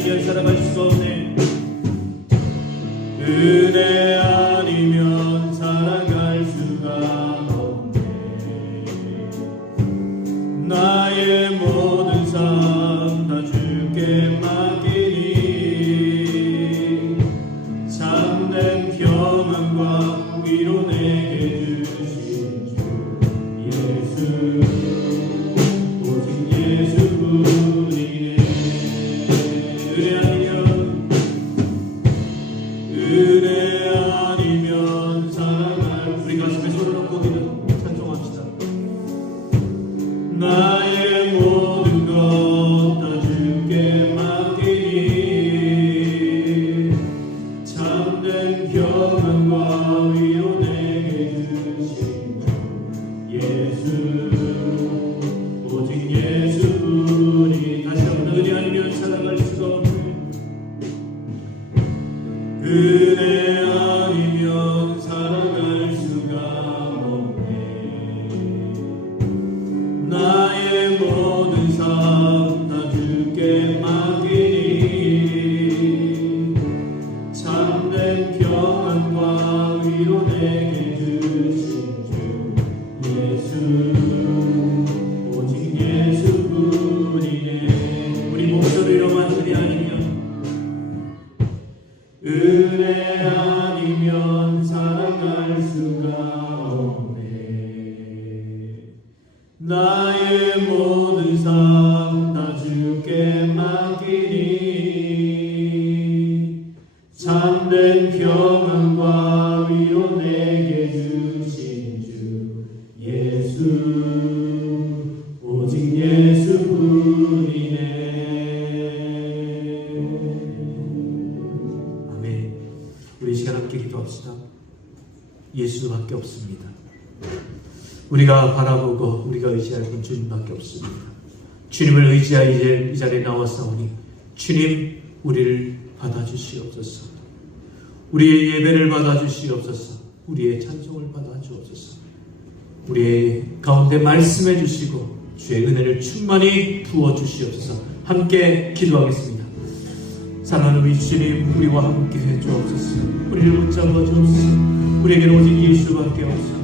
아니면 살아갈 수가 없네. 은혜 아니면 살아갈 수가 없네. 나의 모든 삶 다 주께 맡기니 참된 평안과 위로 내게 주신 주 예수, 오직 예수뿐이네. 은혜 아니면 살아갈, 우리 가슴에 손을 얹고 기도 찬송합시다. 나의 모든 것 다 주께 맡기니 참된 평안과 위로 내게 주신 주 예수, 오직 예수뿐이. 다시 한번 은혜 아니면 살아갈 수가 없네. 은혜 아니면 살아갈 수가 없네. 나의 모든 삶 다 주께 맡기니 참된 평안과 위로 내게 주신 주 예수, 오직 예수뿐이네. 우리 목소리로만 은혜 아니면, 은혜 아니면 살아갈 수가 없네. 나의 모든 삶 다 주께 맡기니 참된 평안과 위로 내게 주신 주 예수, 오직 예수뿐이네. 아멘. 우리 시간 함께 기도합시다. 예수밖에 없습니다. 우리가 바라보고 우리가 의지할 분 주님밖에 없습니다. 주님을 의지하여 이제 이 자리에 나왔사오니 주님, 우리를 받아주시옵소서. 우리의 예배를 받아주시옵소서. 우리의 찬송을 받아주옵소서. 우리의 가운데 말씀해 주시고 주의 은혜를 충만히 부어주시옵소서. 함께 기도하겠습니다. 사랑하는 우리 주님, 우리와 함께 해주옵소서. 우리를 붙잡아 주옵소서. 우리에게는 오직 예수밖에 없습니다.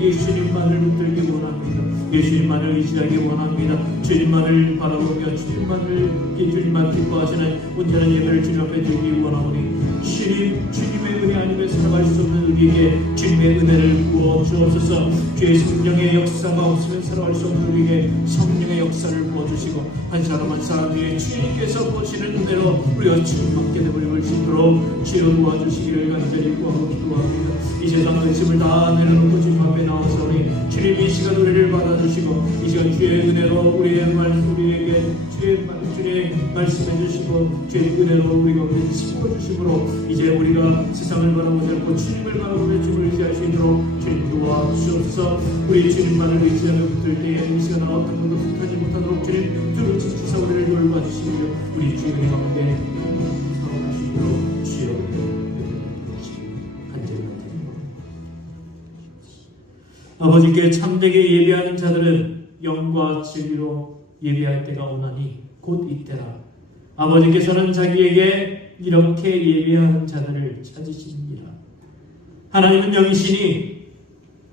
예수님만을 붙들기 원합니다. 예수님만을 의지하기 원합니다. 주님만을 바라보며 주님만 기뻐하시는 온전한 예배를 주님 앞에 드리기 원하오니 주님의 은혜 아니면 살아갈 수 없는 우리에게 주님의 은혜를 부어 주옵소서. 주의 성령의 역사가 없으면 살아갈 수 없는 우리에게 성령의 역사를 부어주시고 한 사람 한 사람 위에 주님께서 부으시는 은혜로 우리가 주님께 되버릴 수 있도록 주여 도와주시기를 간절히 구하고 기도합니다. 이 세상 의심을 다 내려놓고 주님 앞에 나와서 주님 이 시간 우리를 받아주시고 이 시간 주의 은혜로 우리에게 주의 말씀해 주시고 주의 은혜로 우리가 우리를 심어주심으로 이제 우리가 세상을 바라보지 않고 주님을 바라보며 주님을 의지할 수 있도록 주님 도와주옵소서. 우리 주님만을 의지하며 붙들 때에 이 시간 어떤 것도 붙하지 못하도록 주님 주를 지키사 우리를 돌봐주시며 우리 주의 가운데 살아가시도록 주여 아버지께 참되게 예배하는 자들은 영과 진리로 예배할 때가 오나니 곧 이때라. 아버지께서는 자기에게 이렇게 예배하는 자들을 찾으십니다. 하나님은 영이시니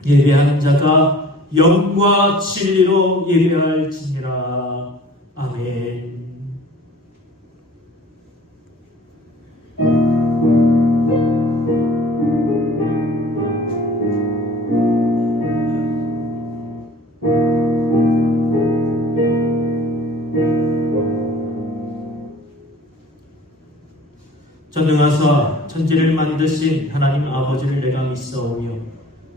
예배하는 자가 영과 진리로 예배할지니라. 아멘. 전능하사 천지를 만드신 하나님 아버지를 내가 믿사오며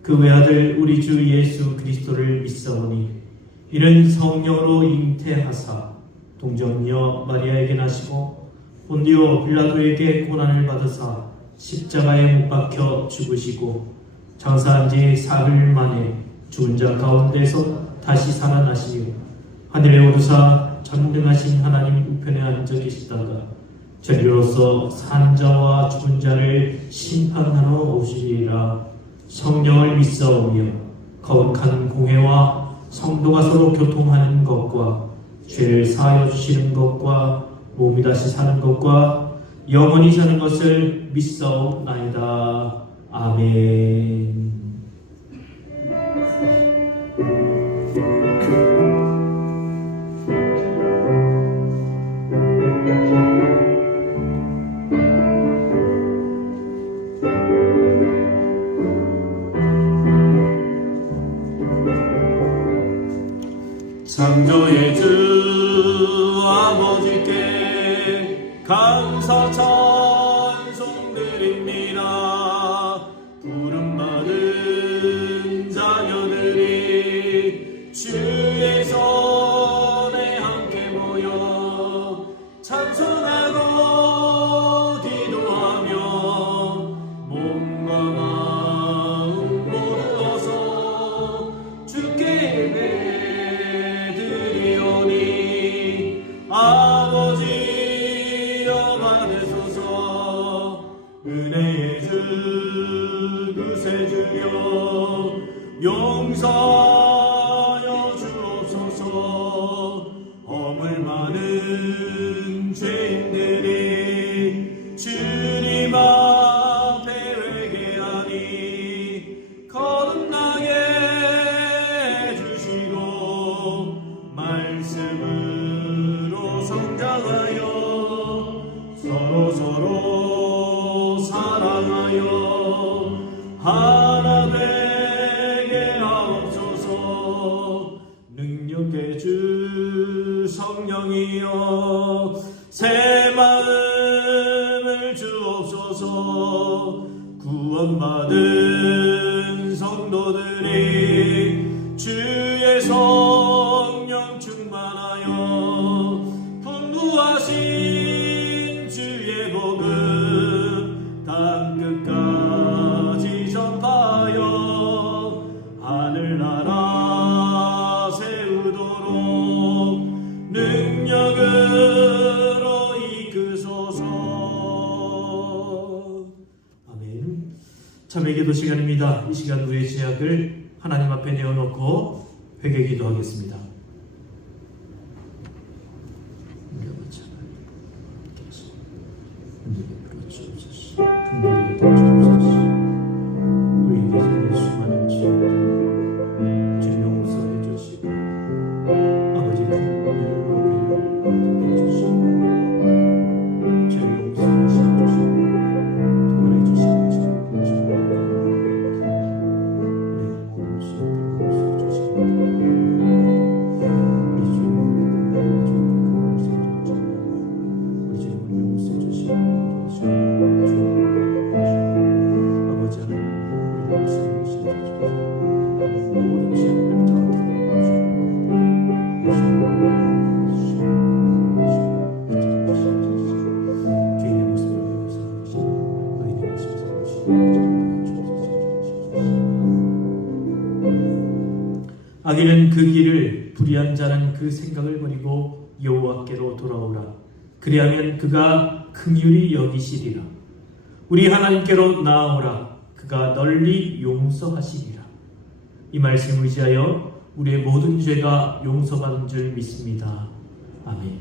그 외아들 우리 주 예수 그리스도를 믿사오니 이는 성령으로 잉태하사 동정녀 마리아에게 나시고 본디오 빌라도에게 고난을 받으사 십자가에 못 박혀 죽으시고 장사한 지 사흘 만에 죽은 자 가운데서 다시 살아나시며 하늘에 오르사 전능하신 하나님 우편에 앉아 계시다가 저리로서 산자와 죽은 자를 심판하러 오시리라. 성령을 믿사오며 거룩한 공회와 성도가 서로 교통하는 것과 죄를 사하여 주시는 것과 몸이 다시 사는 것과 영원히 사는 것을 믿사옵나이다. 아멘. 창조의 주 아버지께 감사 찬송드립니다. 부름받은 자녀들이 주의 손에 함께 모여 찬송하고 기도하며 몸과 마음 모두 어서 주께 아버지여 받으소서. 은혜의 주 구세주여 용서하여 주옵소서. 허물 많은 죄인들이 주님 앞에 회개하니 거듭나게 해주시고 말씀으로 성장하여 서로 사랑하여 하나 되게 하옵소서. 능력의 주 성령이여 새 마음을 주옵소서. 구원받은 성도들이 주의 성령 충만하여 분부하신 주의 복음 땅끝까지 전파하여 하늘나라 세우도록 능력으로 이끄소서. 아멘. 참회기도 시간입니다. 이 시간 우리의 죄악을 하나님 앞에 내어놓고 회개 기도하겠습니다. 우리에게 생긴 수많은 죄악들 주 용서해 주시고 아버지 큰 일을 우리를 해주시고 죄 용서해 주시고 도와내 주시고 악인은 그 길을 불의한 자는 그 생각을 버리고 여호와께로 돌아오라. 그리하면 그가 긍휼히 여기시리라. 우리 하나님께로 나아오라. 그가 널리 용서하시리라. 이 말씀 의지하여 우리의 모든 죄가 용서받은 줄 믿습니다. 아멘.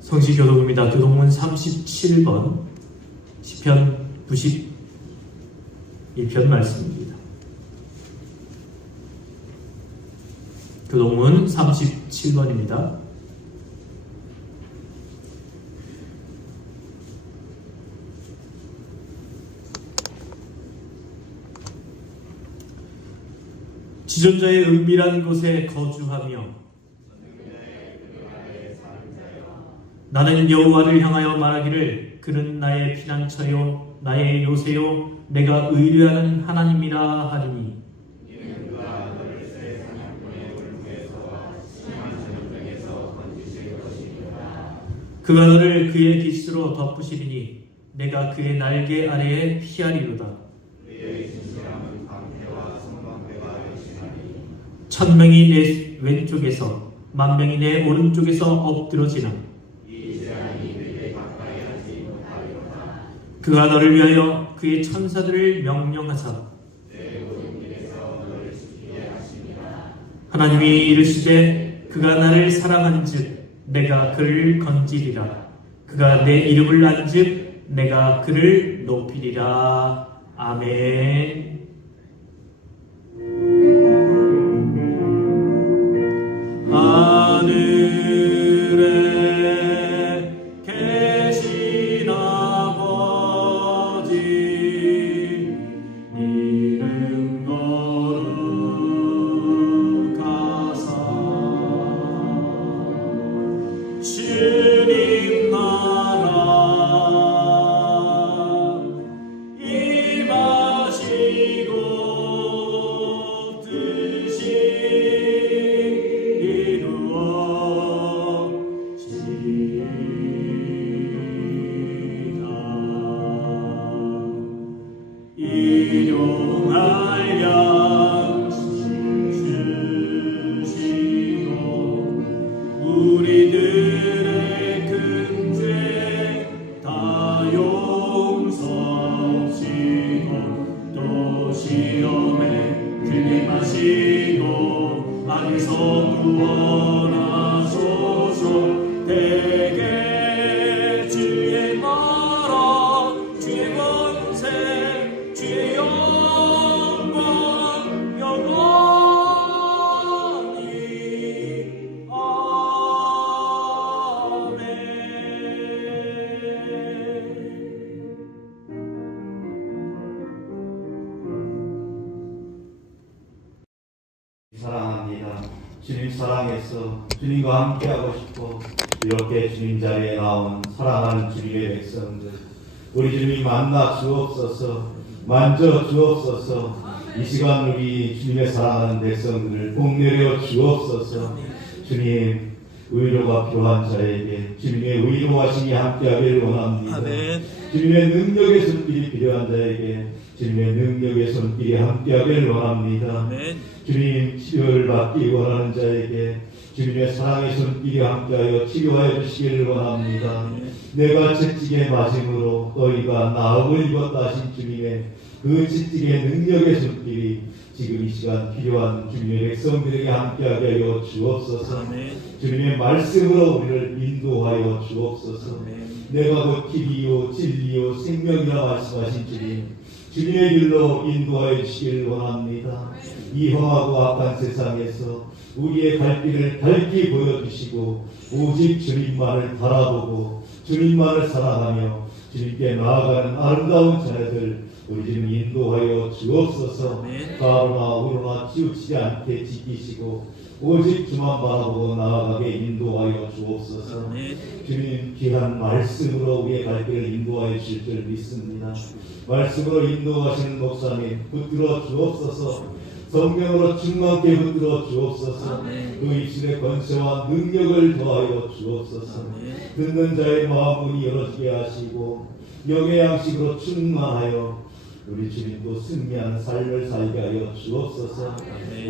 성시교독입니다. 교독문 37번 시편 91편 말씀입니다. 교독문 37번입니다. 지존자의 은밀한 곳에 거주하며 나는 여호와를 향하여 말하기를 그는 나의 피난처요 나의 요새요 내가 의뢰하는 하나님이라 하리니 그가 너를 그의 깃으로 덮으시리니 내가 그의 날개 아래에 피하리로다. 천명이 내 왼쪽에서 만명이 내 오른쪽에서 엎드러지나 그가 너를 위하여 그의 천사들을 명령하사 하나님이 이르시되 그가 나를 사랑한즉 내가 그를 건지리라. 그가 내 이름을 안즉 내가 그를 높이리라. 아멘. 하늘에 계신 아버지 이름 거룩하사 주님 나라 임하시고 뜻이 일용할 양식 주시고 우리들의 큰 죄 다 용서하시고 또 시험에 들게 마시고 악에서 구원하소서. 대개 주의 나라 주의 권세 주의 영광 영원히 아멘. 사랑합니다. 주님 사랑해서 주님과 함께하고 싶고 이렇게 주님 자리에 나온 사랑하는 주님의 백성들, 우리 주님이 만나 주옵소서, 만져 주옵소서. 이 시간 우리 주님의 사랑하는 백성들을 복내려 주옵소서. 주님, 의로가 필요한 자에게 주님의 의로하심이 함께하기를 원합니다. 아멘. 주님의 능력의 손길이 필요한 자에게 주님의 능력의 손길이 함께하기를 원합니다. 아멘. 주님, 치료를 받기 원하는 자에게 주님의 사랑의 손길이 함께하여 치료하여 주시기를 원합니다. 내가 채찍에 맞음으로 너희가 나음을 입었다 하신 주님의 그 채찍의 능력의 손길이 지금 이 시간 필요한 주님의 백성들에게 함께하게 하여 주옵소서. 주님의 말씀으로 우리를 인도하여 주옵소서. 내가 곧 길이요 진리요 생명이라 말씀하신 주님, 주님의 길로 인도하여 주시기를 원합니다. 이 험하고 악한 세상에서 우리의 갈 길을 밝히 보여주시고 오직 주님만을 바라보고 주님만을 사랑하며 주님께 나아가는 아름다운 자녀들 우리 주님 인도하여 주옵소서. 가로나 우로나 치우치지 않게 지키시고 오직 주만 바라보고 나아가게 인도하여 주옵소서. 주님, 귀한 말씀으로 우리의 갈 길을 인도하여 주실 줄 믿습니다. 말씀으로 인도하시는 목사님 붙들어 주옵소서. 성령으로 충만케 붙들어 주옵소서. 그 입술의 권세와 능력을 더하여 주옵소서. 듣는 자의 마음문이 열어지게 하시고 영의 양식으로 충만하여 우리 주님도 승리하는 삶을 살게 하여 주옵소서.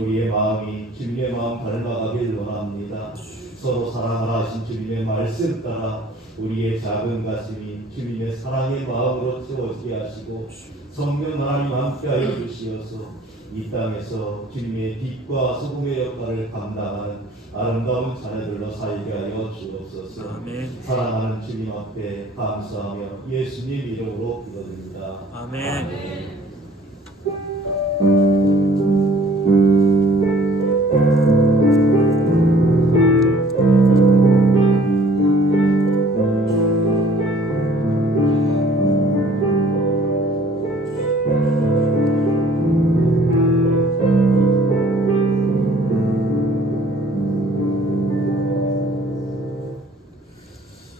우리의 마음이 주님의 마음 닮아가길 원합니다. 서로 사랑하라 하신 주님의 말씀 따라 우리의 작은 가슴이 주님의 사랑의 마음으로 채워지게 하시고 성령 하나님 함께하여 주시어서 이 땅에서 주님의 빛과 소금의 역할을 감당하는 아름다운 자녀들로 살게 하여 주옵소서. 아멘. 사랑하는 주님 앞에 감사하며 예수님 이름으로 기도드립니다. 아멘. 아멘.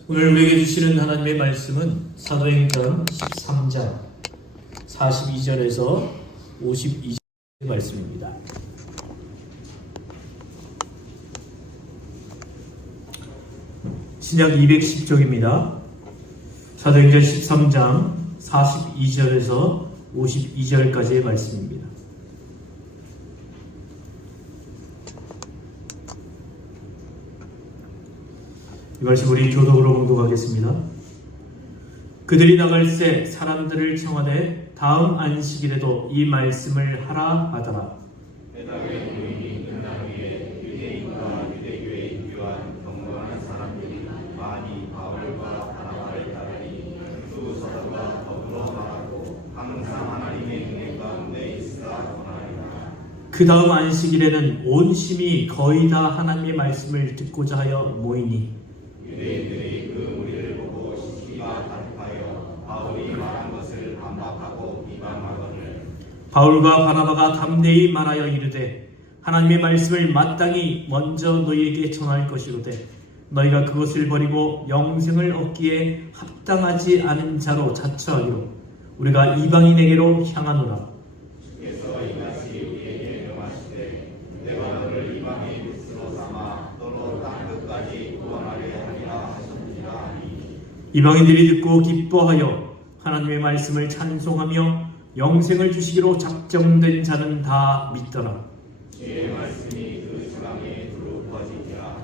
오늘 우리에게 주시는 하나님의 말씀은 사도행전 13장 42절에서 52절의 말씀입니다. 신약 210쪽입니다. 사도행전 13장 42절에서 52절까지의 말씀입니다. 이 말씀 우리 교독으로 공독하겠습니다. 그들이 나갈새 사람들을 청하되 다음 안식일에도 이 말씀을 하라 하더라. 회당의 부인이 그 나위에 유대인과 유대교에 인교한 경건한 사람 그 다음 안식일에는 온 심이 거의 다 하나님의 말씀을 듣고자 하여 모이니 유대인들이 그 무리를 보고 시기가 다급하여 바울이 말한 것을 반박하고 비방하거늘 바울과 바나바가 담대히 말하여 이르되 하나님의 말씀을 마땅히 먼저 너희에게 전할 것이로되 너희가 그것을 버리고 영생을 얻기에 합당하지 않은 자로 자처하기로 우리가 이방인에게로 향하노라. 주께서 이같이 우리에게 명하시되 내가 너를 이방인 릇으로 삼아 너로 땅 끝까지 구원하게 하리라 하셨느니라 하니 이방인들이 듣고 기뻐하여 하나님의 말씀을 찬송하며 영생을 주시기로 작정된 자는 다 믿더라. 주의 말씀이 그 사람의 두루 퍼지니라.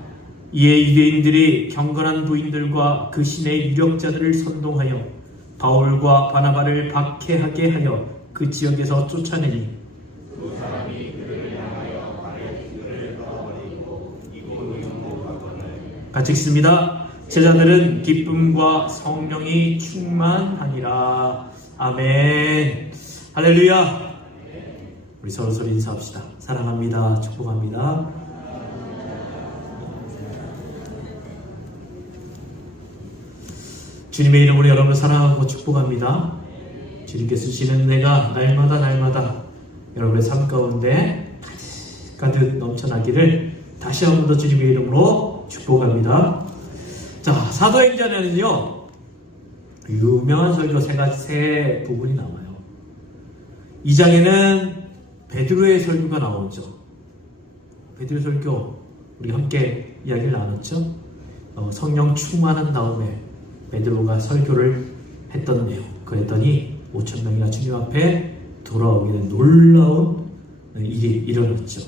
이에 유대인들이 경건한 부인들과 그 신의 유력자들을 선동하여 바울과 바나바를 박해하게 하여 그 지역에서 쫓아내니 두 사람이 그를 향하여 발에 기도를 떠버리고 이곳 영목하거늘 같이 읽습니다. 제자들은 기쁨과 성령이 충만하니라. 아멘. 할렐루야. 우리 서로 인사합시다. 사랑합니다. 축복합니다. 주님의 이름으로 여러분을 사랑하고 축복합니다. 주님께서 주시는 은혜가 날마다 여러분의 삶 가운데 가득 넘쳐나기를 다시 한 번 더 주님의 이름으로 축복합니다. 자, 사도행전에는요 유명한 설교 세 부분이 나와요. 2장에는 베드로의 설교가 나오죠. 베드로의 설교 우리 함께 이야기를 나눴죠. 성령 충만한 다음에 베드로가 설교를 했던 내용, 그랬더니 5,000명이나 주님 앞에 돌아오게 된 놀라운 일이 일어났죠.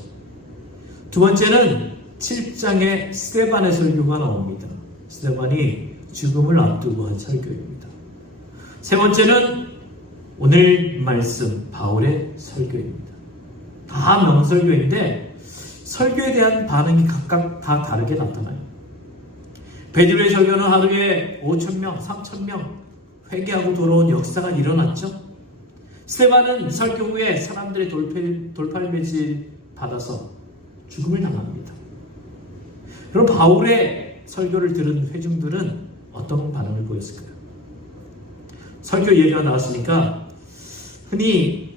두 번째는 7장에 스데반의 설교가 나옵니다. 스데반이 죽음을 앞두고 한 설교입니다. 세 번째는 오늘 말씀 바울의 설교입니다. 다 명설교인데 설교에 대한 반응이 각각 다 다르게 나타나요. 베드로의 설교는 하루에 5,000명, 3,000명 회개하고 돌아온 역사가 일어났죠. 스데반은 설교 후에 사람들의 돌팔매질 받아서 죽음을 당합니다. 그럼 바울의 설교를 들은 회중들은 어떤 반응을 보였을까요? 설교 얘기가 나왔으니까 흔히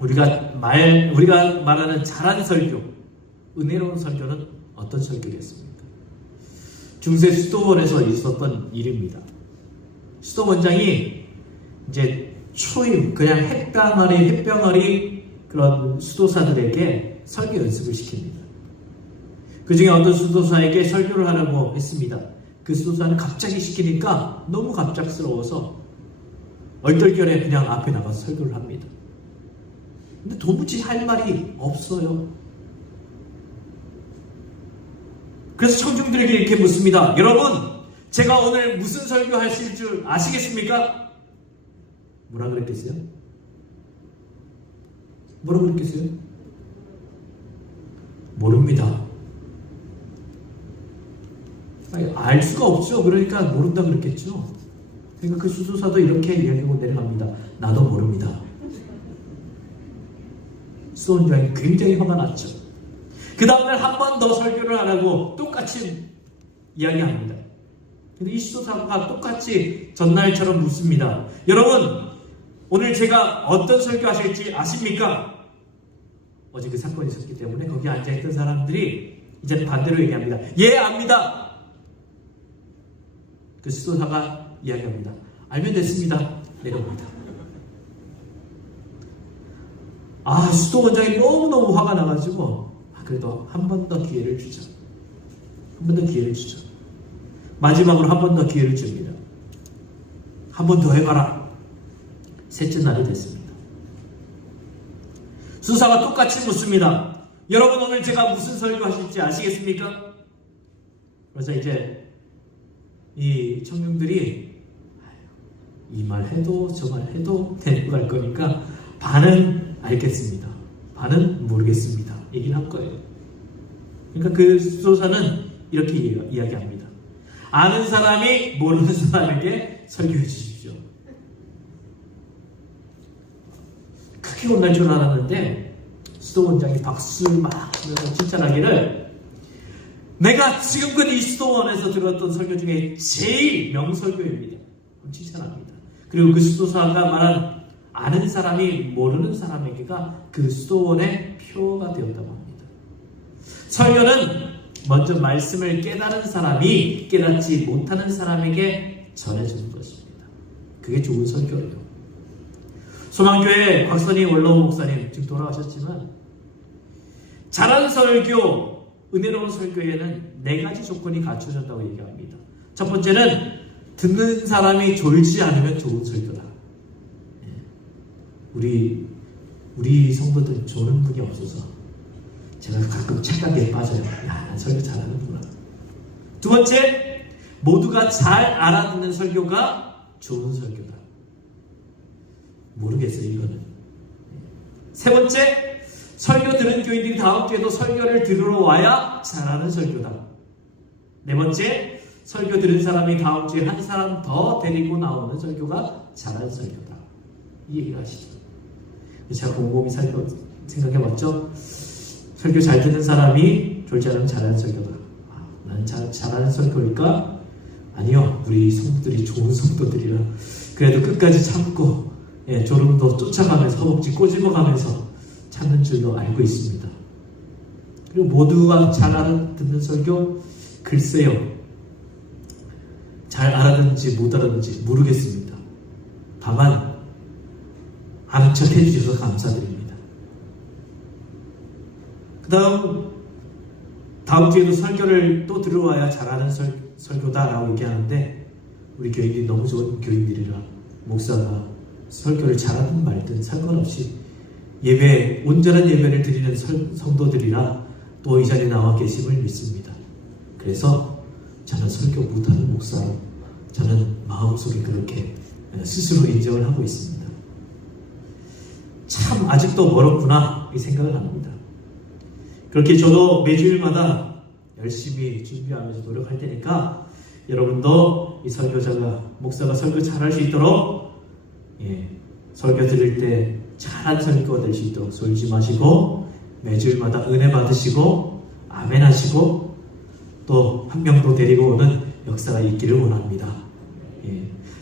우리가 말하는 잘한 설교, 은혜로운 설교는 어떤 설교겠습니까? 중세 수도원에서 있었던 일입니다. 수도원장이 이제 초임, 그냥 햇병아리 그런 수도사들에게 설교 연습을 시킵니다. 그 중에 어떤 수도사에게 설교를 하라고 했습니다. 그 수도사는 갑자기 시키니까 너무 갑작스러워서 얼떨결에 그냥 앞에 나가서 설교를 합니다. 근데 도무지 할 말이 없어요. 그래서 청중들에게 이렇게 묻습니다. 여러분, 제가 오늘 무슨 설교하실 줄 아시겠습니까? 뭐라 그랬겠어요? 뭐라고 그랬겠어요? 모릅니다. 아니, 알 수가 없죠. 그러니까 모른다 그랬겠죠. 그러니까 그 수도사도 이렇게 이야기하고 내려갑니다. 나도 모릅니다. 수도원장이 굉장히 화가 났죠. 그 다음날 한 번 더 설교를 하라고 똑같이 이야기합니다. 근데 이 수도사가 똑같이 전날처럼 묻습니다. 여러분, 오늘 제가 어떤 설교하실지 아십니까? 어제 그 사건이 있었기 때문에 거기 앉아있던 사람들이 이제는 반대로 얘기합니다. 예, 압니다. 그 수도사가 이야기합니다. 알면 됐습니다. 내려옵니다. 수도원장이 너무너무 화가 나가지고 그래도 한 번 더 기회를 주자. 한 번 더 기회를 주자. 마지막으로 한 번 더 기회를 줍니다. 한 번 더 해봐라. 셋째 날이 됐습니다. 수사가 똑같이 묻습니다. 여러분, 오늘 제가 무슨 설교하실지 아시겠습니까? 그래서 이제 이 청중들이 이 말 해도 저 말 해도 데리고 갈 거니까 반은 알겠습니다. 반은 모르겠습니다. 얘기를 한 거예요. 그러니까 그 수도사는 이렇게 이야기합니다. 아는 사람이 모르는 사람에게 설교해 주십시오. 크게 혼날 줄 알았는데 수도원장이 박수를 막 하면서 칭찬하기를 내가 지금껏 이 수도원에서 들었던 설교 중에 제일 명설교입니다. 칭찬합니다. 그리고 그 수도사가 말한 아는 사람이 모르는 사람에게가 그 수도원의 표가 되었다고 합니다. 설교는 먼저 말씀을 깨달은 사람이 깨닫지 못하는 사람에게 전해주는 것입니다. 그게 좋은 설교예요. 소망교회 곽선희 원로원 목사님 지금 돌아가셨지만 잘하는 설교, 은혜로운 설교에는 4가지 조건이 갖춰졌다고 얘기합니다. 첫 번째는 듣는 사람이 졸지 않으면 좋은 설교다. 우리 성도들 조는 분이 없어서 제가 가끔 착각에 빠져요. 야, 난 설교 잘하는구나. 두 번째, 모두가 잘 알아듣는 설교가 좋은 설교다. 모르겠어요, 이거는. 세 번째, 설교 들은 교인들이 다음 주에도 설교를 들으러 와야 잘하는 설교다. 네 번째, 설교 들은 사람이 다음 주에 한 사람 더 데리고 나오는 설교가 잘하는 설교다. 이 얘기를 하시죠. 제가 곰곰이 생각해봤죠. 설교 잘 듣는 사람이 졸지 않으면 잘하는 설교다. 난 잘하는 설교일까? 아니요. 우리 성도들이 좋은 성도들이라 그래도 끝까지 참고 졸음도 쫓아가면서 허벅지 꼬집어가면서 찾는 줄로 알고 있습니다. 그리고 모두가 잘 알아듣는 설교? 글쎄요. 잘 알아듣는지 못 알아듣는지 모르겠습니다. 다만 아는 척 해주셔서 감사드립니다. 다음 주에도 설교를 또 들어와야 잘하는 설교다라고 얘기하는데 우리 교인들이 너무 좋은 교인들이라 목사가 설교를 잘하든 말든 상관없이 온전한 예배를 드리는 성도들이라 또 이 자리에 나와 계심을 믿습니다. 그래서 저는 설교 못하는 목사로 저는 마음속에 그렇게 스스로 인정을 하고 있습니다. 참 아직도 멀었구나 이 생각을 합니다. 그렇게 저도 매주일마다 열심히 준비하면서 노력할 테니까 여러분도 이 목사가 설교 잘할 수 있도록 설교 들을 때 잘한 설교가 될 수 있도록 졸지 마시고 매주일마다 은혜 받으시고 아멘 하시고 또 한 명 더 데리고 오는 역사가 있기를 원합니다.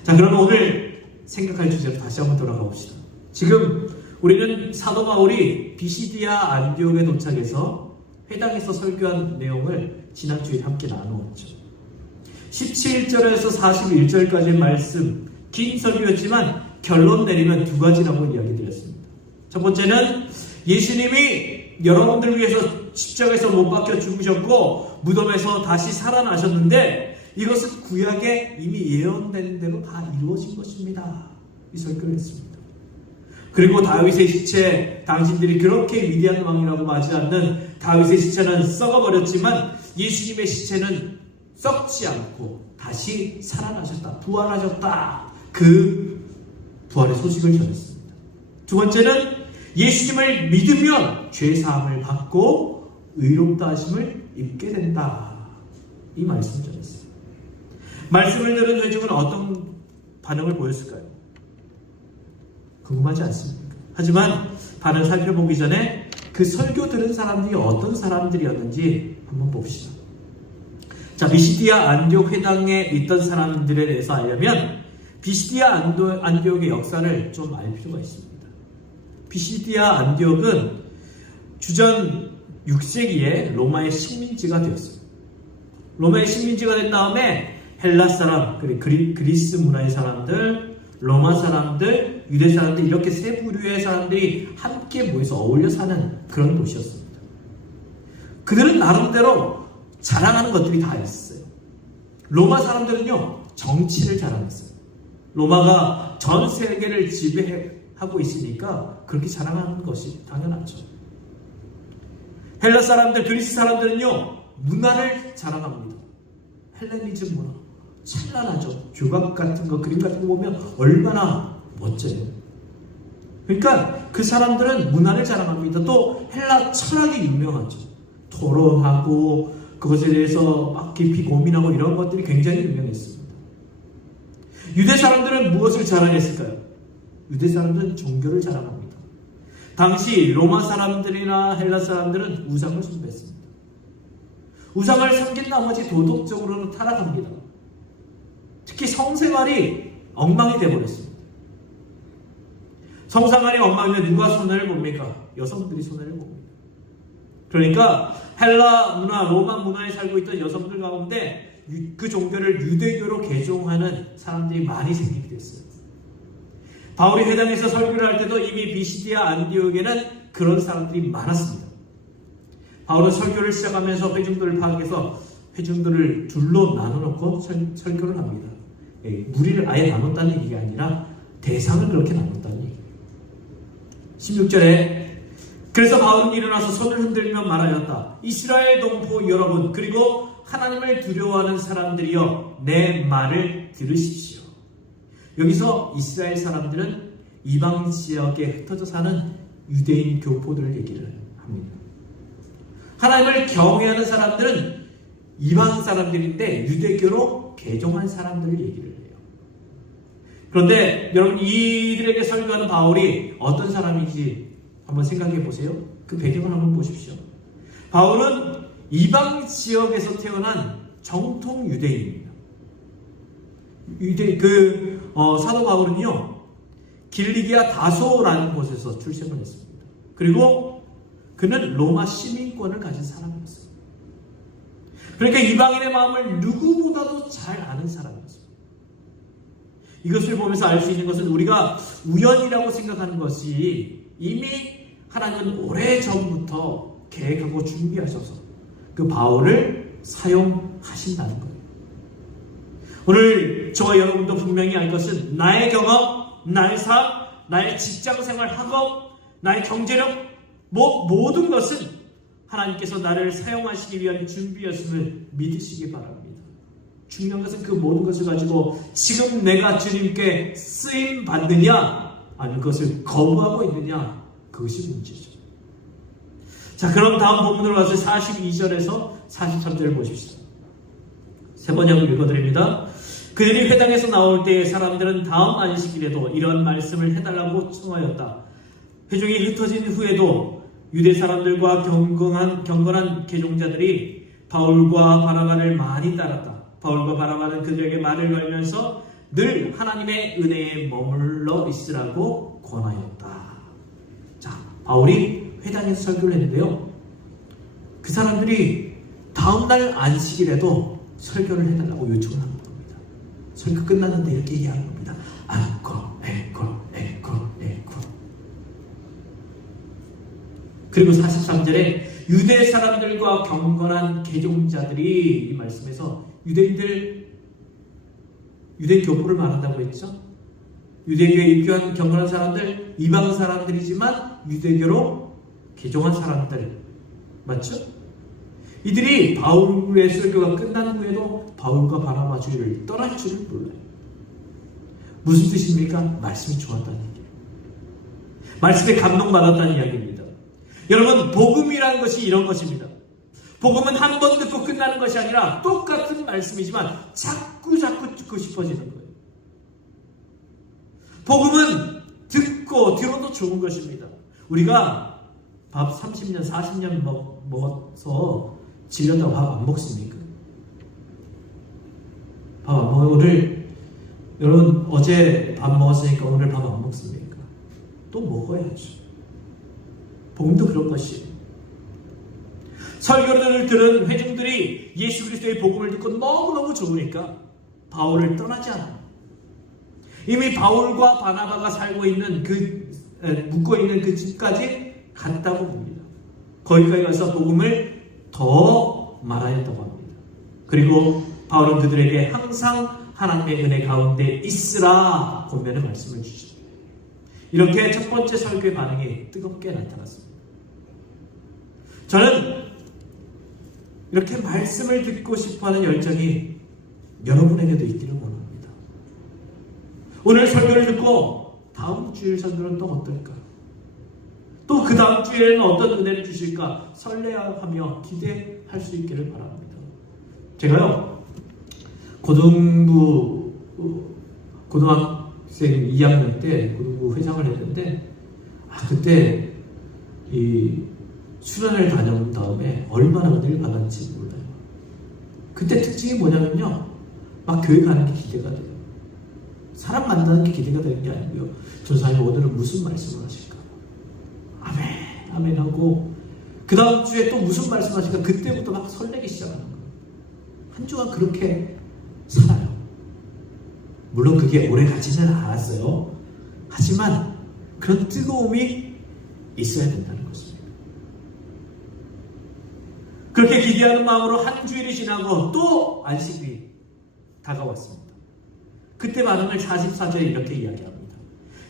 자, 그러면 오늘 생각할 주제로 다시 한번 돌아가 봅시다. 지금 우리는 사도 바울이 비시디아 안디옥에 도착해서 회당에서 설교한 내용을 지난주에 함께 나누었죠. 17절에서 41절까지의 말씀, 긴 설교였지만 결론 내리면 2가지라고 이야기 드렸습니다. 첫 번째는 예수님이 여러분들 위해서 십자가에서 못 박혀 죽으셨고 무덤에서 다시 살아나셨는데 이것은 구약에 이미 예언된 대로 다 이루어진 것입니다. 이 설교를 했습니다. 그리고 다윗의 시체, 당신들이 그렇게 위대한 왕이라고 하지 않는 다윗의 시체는 썩어버렸지만 예수님의 시체는 썩지 않고 다시 살아나셨다, 부활하셨다. 그 부활의 소식을 전했습니다. 두 번째는 예수님을 믿으면 죄사함을 받고 의롭다 하심을 입게 된다. 이 말씀을 전했습니다. 말씀을 들은 회중은 어떤 반응을 보였을까요? 궁금하지 않습니까? 하지만 반을 살펴보기 전에 그 설교 들은 사람들이 어떤 사람들이었는지 한번 봅시다. 자, 비시디아 안디옥 회당에 있던 사람들에 대해서 알려면 비시디아 안디옥의 역사를 좀 알 필요가 있습니다. 비시디아 안디옥은 주전 6세기에 로마의 식민지가 되었습니다. 로마의 식민지가 된 다음에 헬라 사람, 그리스 문화의 사람들, 로마 사람들, 유대 사람들 이렇게 세 부류의 사람들이 함께 모여서 어울려 사는 그런 도시였습니다. 그들은 나름대로 자랑하는 것들이 다 있었어요. 로마 사람들은요, 정치를 자랑했어요. 로마가 전 세계를 지배하고 있으니까 그렇게 자랑하는 것이 당연하죠. 헬라 사람들, 그리스 사람들은요, 문화를 자랑합니다. 헬레니즘 문화. 찬란하죠. 조각 같은 거, 그림 같은 거 보면 얼마나 멋져요. 그러니까 그 사람들은 문화를 자랑합니다. 또 헬라 철학이 유명하죠. 토론하고 그것에 대해서 막 깊이 고민하고 이런 것들이 굉장히 유명했습니다. 유대 사람들은 무엇을 자랑했을까요? 유대 사람들은 종교를 자랑합니다. 당시 로마 사람들이나 헬라 사람들은 우상을 숭배했습니다. 우상을 섬긴 나머지 도덕적으로는 타락합니다. 특히 성생활이 엉망이 되어버렸습니다. 성생활이 엉망이면 누가 손해를 봅니까? 여성들이 손해를 봅니다. 그러니까 헬라 문화, 로마 문화에 살고 있던 여성들 가운데 그 종교를 유대교로 개종하는 사람들이 많이 생기게 됐어요. 바울이 회당에서 설교를 할 때도 이미 비시디아 안디옥에는 그런 사람들이 많았습니다. 바울은 설교를 시작하면서 회중들을 파악해서 회중들을 둘로 나눠놓고 설교를 합니다. 무리를 아예 나눴다는 얘기가 아니라 대상을 그렇게 나눴다는 얘기예요. 16절에 그래서 바울은 일어나서 손을 흔들며 말하였다. 이스라엘 동포 여러분, 그리고 하나님을 두려워하는 사람들이여, 내 말을 들으십시오. 여기서 이스라엘 사람들은 이방 지역에 흩어져 사는 유대인 교포들을 얘기를 합니다. 하나님을 경외하는 사람들은 이방 사람들인데 유대교로 개종한 사람들을 얘기를 해요. 그런데 여러분, 이들에게 설교하는 바울이 어떤 사람인지 한번 생각해 보세요. 그 배경을 한번 보십시오. 바울은 이방 지역에서 태어난 정통 유대인입니다. 사도 바울은요, 길리기아 다소라는 곳에서 출생을 했습니다. 그리고 그는 로마 시민권을 가진 사람이었습니다. 그러니까 이방인의 마음을 누구보다도 잘 아는 사람이었습니다. 이것을 보면서 알 수 있는 것은 우리가 우연이라고 생각하는 것이 이미 하나님은 오래전부터 계획하고 준비하셔서 그 바울을 사용하신다는 거예요. 오늘 저와 여러분도 분명히 알 것은 나의 경험, 나의 삶, 나의 직장생활, 학업, 나의 경제력, 모든 것은 하나님께서 나를 사용하시기 위한 준비였음을 믿으시기 바랍니다. 중요한 것은 그 모든 것을 가지고 지금 내가 주님께 쓰임 받느냐, 아니면 그것을 거부하고 있느냐, 그것이 문제죠. 자, 그럼 다음 본문으로 가서 42절에서 43절을 보십시오. 세 번역을 읽어드립니다. 그들이 회당에서 나올 때 사람들은 다음 안식일에도 이런 말씀을 해달라고 청하였다. 회중이 흩어진 후에도 유대 사람들과 경건한 개종자들이 바울과 바나바를 많이 따랐다. 바울과 바나바는 그들에게 말을 걸면서 늘 하나님의 은혜에 머물러 있으라고 권하였다. 자, 바울이 회당에서 설교를 했는데요, 그 사람들이 다음날 안식일에도 설교를 해달라고 요청을 한 겁니다. 설교 끝났는데 이렇게 얘기하는 겁니다. 앵콜. 그리고 43절에 유대 사람들과 경건한 개종자들이, 이 말씀에서 유대인 교포를 말한다고 했죠. 유대교에 입교한 경건한 사람들, 이방 사람들이지만 유대교로 개종한 사람들, 맞죠? 이들이 바울의 설교가 끝난 후에도 바울과 바나바 주의를 떠날 줄을 몰라요. 무슨 뜻입니까? 말씀이 좋았다는 얘기예요. 말씀에 감동받았다는 이야기입니다. 여러분, 복음이라는 것이 이런 것입니다. 복음은 한 번 듣고 끝나는 것이 아니라 똑같은 말씀이지만 자꾸 듣고 싶어지는 거예요. 복음은 들어도 좋은 것입니다. 우리가 밥 30년, 40년 먹어서 질렸다고 밥 안 먹습니까? 밥 안 먹어요. 여러분, 어제 밥 먹었으니까 오늘 밥 안 먹습니까? 또 먹어야죠. 복음도 그런 것이에요. 설교를 들은 회중들이 예수 그리스도의 복음을 듣고 너무너무 좋으니까 바울을 떠나지 않아요. 이미 바울과 바나바가 살고 있는 묵고 있는 그 집까지 갔다고 봅니다. 거기까지 가서 복음을 더 말하였다고 합니다. 그리고 바울은 그들에게 항상 하나님의 은혜 가운데 있으라 권면의 말씀을 주죠. 이렇게 첫 번째 설교의 반응이 뜨겁게 나타났습니다. 저는 이렇게 말씀을 듣고 싶어하는 열정이 여러분에게도 있기를 원합니다. 오늘 설교를 듣고 다음 주일 설교는 또 어떨까요? 또 그 다음 주에는 어떤 은혜를 주실까 설레하며 기대할 수 있기를 바랍니다. 제가요, 고등학생 2학년 때 고등부 회장을 했는데, 그때 이 수련회를 다녀온 다음에 얼마나 은혜를 받았는지 몰라요. 그때 특징이 뭐냐면요, 막 교회 가는 게 기대가 돼요. 사람 만나는 게 기대가 되는 게 아니고요, 전사님 오늘은 무슨 말씀을 하실까? 아멘, 아멘 하고 그 다음 주에 또 무슨 말씀 하실까? 그때부터 막 설레기 시작하는 거예요. 한 주간 그렇게 살아요. 물론 그게 오래 가지는 않았어요. 하지만 그런 뜨거움이 있어야 된다는 것입니다. 그렇게 기대하는 마음으로 한 주일이 지나고 또 안식일이 다가왔습니다. 그때 반응을 44절에 이렇게 이야기합니다.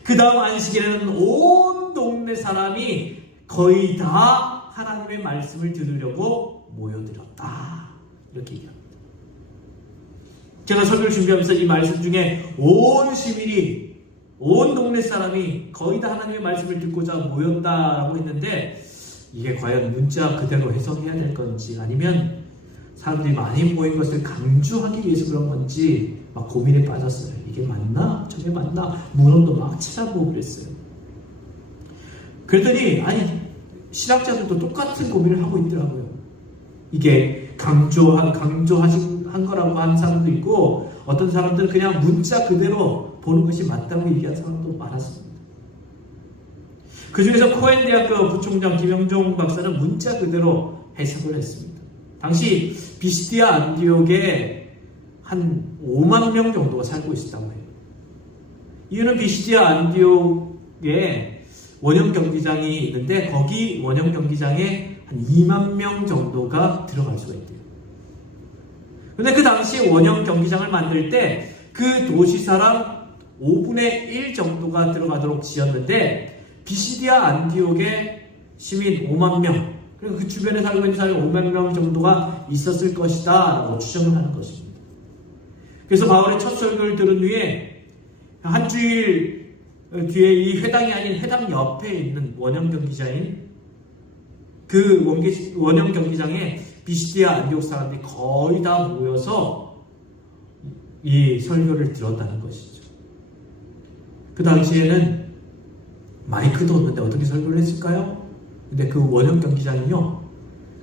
그 다음 안식일에는 온 동네 사람이 거의 다 하나님의 말씀을 들으려고 모여들었다. 이렇게 얘기합니다. 제가 설교를 준비하면서 이 말씀 중에 온 시민이, 온 동네 사람이 거의 다 하나님의 말씀을 듣고자 모였다라고 했는데, 이게 과연 문자 그대로 해석해야 될 건지, 아니면 사람들이 많이 모인 것을 강조하기 위해서 그런 건지 막 고민에 빠졌어요. 이게 맞나? 저게 맞나? 문헌도 막 찾아보고 그랬어요. 그랬더니 아니, 신학자들도 똑같은 고민을 하고 있더라고요. 이게 강조한 거라고 하는 사람도 있고, 어떤 사람들은 그냥 문자 그대로 보는 것이 맞다고 얘기한 사람도 많았습니다. 그 중에서 코엔 대학교 부총장 김영종 박사는 문자 그대로 해석을 했습니다. 당시 비시디아 안디옥에 한 5만 명 정도가 살고 있었다고 해요. 이유는 비시디아 안디옥에 원형 경기장이 있는데, 거기 원형 경기장에 한 2만 명 정도가 들어갈 수가 있대요. 근데 그 당시 원형 경기장을 만들 때 그 도시 사람 5분의 1 정도가 들어가도록 지었는데, 비시디아 안디옥의 시민 5만 명, 그리고 그 주변에 살고 있는 사람이 5만 명 정도가 있었을 것이다 라고 추정을 하는 것입니다. 그래서 바울의 첫 설교를 들은 후에 한 주일 뒤에 이 회당이 아닌 회당 옆에 있는 원형 경기장인 그 원형 경기장에 비시디아 안디옥 사람들이 거의 다 모여서 이 설교를 들었다는 것이죠. 그 당시에는 마이크도 없는데 어떻게 설교를 했을까요? 근데 그 원형 경기장이요,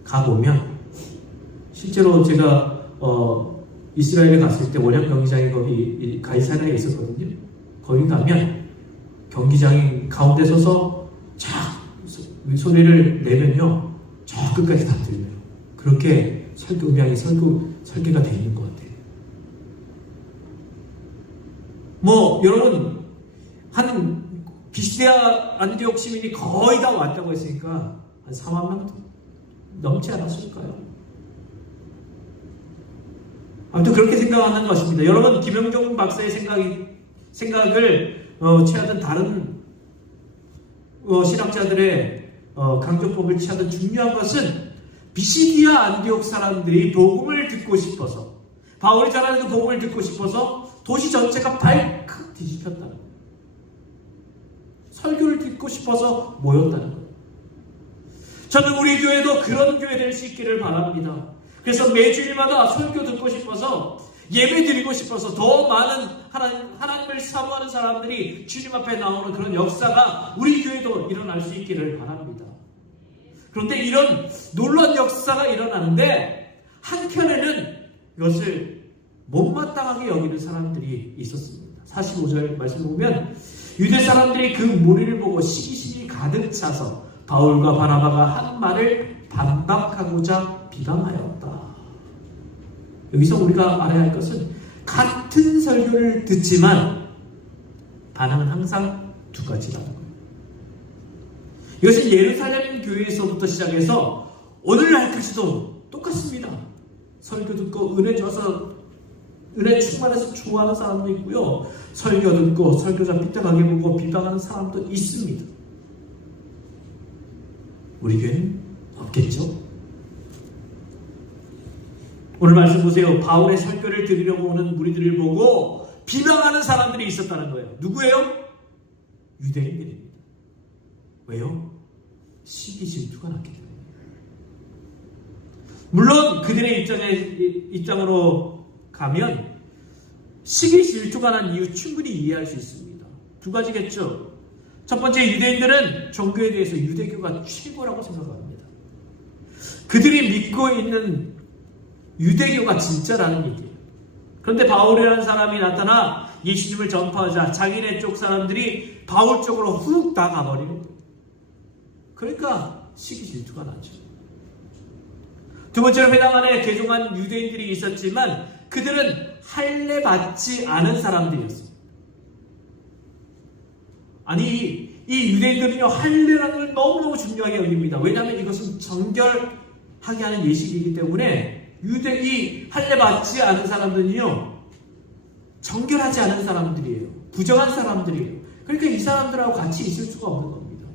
가보면 실제로 제가 이스라엘에 갔을 때 원형 경기장이 거기 가이사랴에 있었거든요. 거기 가면 경기장 가운데 서서 쫙 소리를 내면요, 저 끝까지 다 들려요. 그렇게 설교 음향이 설계가 되어 있는 것 같아요. 여러분, 한 비시디아 안디옥 시민이 거의 다 왔다고 했으니까 한 4만 명 넘지 않았을까요? 아무튼 그렇게 생각하는 것입니다. 여러분, 김영종 박사의 생각을 취하던 다른 신학자들의 강조법을 취하던 중요한 것은, 비시디아 안디옥 사람들이 복음을 듣고 싶어서, 바울이 전하는 그 복음을 듣고 싶어서 도시 전체가 발칵 뒤집혔다는 거예요. 설교를 듣고 싶어서 모였다는 거예요. 저는 우리 교회도 그런 교회 될 수 있기를 바랍니다. 그래서 매주일마다 설교 듣고 싶어서, 예배 드리고 싶어서 더 많은 하나님을 사모하는 사람들이 주님 앞에 나오는 그런 역사가 우리 교회도 일어날 수 있기를 바랍니다. 그런데 이런 놀라운 역사가 일어나는데, 한켠에는 이것을 못마땅하게 여기는 사람들이 있었습니다. 45절 말씀을 보면, 유대 사람들이 그 무리를 보고 시기심이 가득 차서 바울과 바나바가 한 말을 반박하고자 비방하였다. 여기서 우리가 알아야 할 것은, 같은 설교를 듣지만 반응은 항상 두 가지라는 거예요. 이것은 예루살렘 교회에서부터 시작해서 오늘날까지도 똑같습니다. 설교 듣고 은혜 줘서, 은혜 충만해서 좋아하는 사람도 있고요, 설교 듣고 설교자 삐딱하게 보고 비방하는 사람도 있습니다. 우리 교회는 없겠죠? 오늘 말씀 보세요. 바울의 설교를 들으려고 오는 무리들을 보고 비방하는 사람들이 있었다는 거예요. 누구예요? 유대인들입니다. 왜요? 시기 질투가 났기 때문에. 물론 그들의 입장으로 가면 시기 질투가 난 이유 충분히 이해할 수 있습니다. 두 가지겠죠. 첫 번째, 유대인들은 종교에 대해서 유대교가 최고라고 생각합니다. 그들이 믿고 있는 유대교가 진짜라는 얘기예요. 그런데 바울이라는 사람이 나타나 예수님을 전파하자 자기네 쪽 사람들이 바울 쪽으로 훅 다 가버리는 거예요. 그러니까 시기 질투가 나죠. 두 번째로 회당 안에 개종한 유대인들이 있었지만 그들은 할례 받지 않은 사람들이었어요. 아니, 이 유대인들은요, 할례라는 걸 너무너무 중요하게 여깁니다. 왜냐하면 이것은 정결하게 하는 예식이기 때문에 이 할례 받지 않은 사람들은요, 정결하지 않은 사람들이에요. 부정한 사람들이에요. 그러니까 이 사람들하고 같이 있을 수가 없는 겁니다.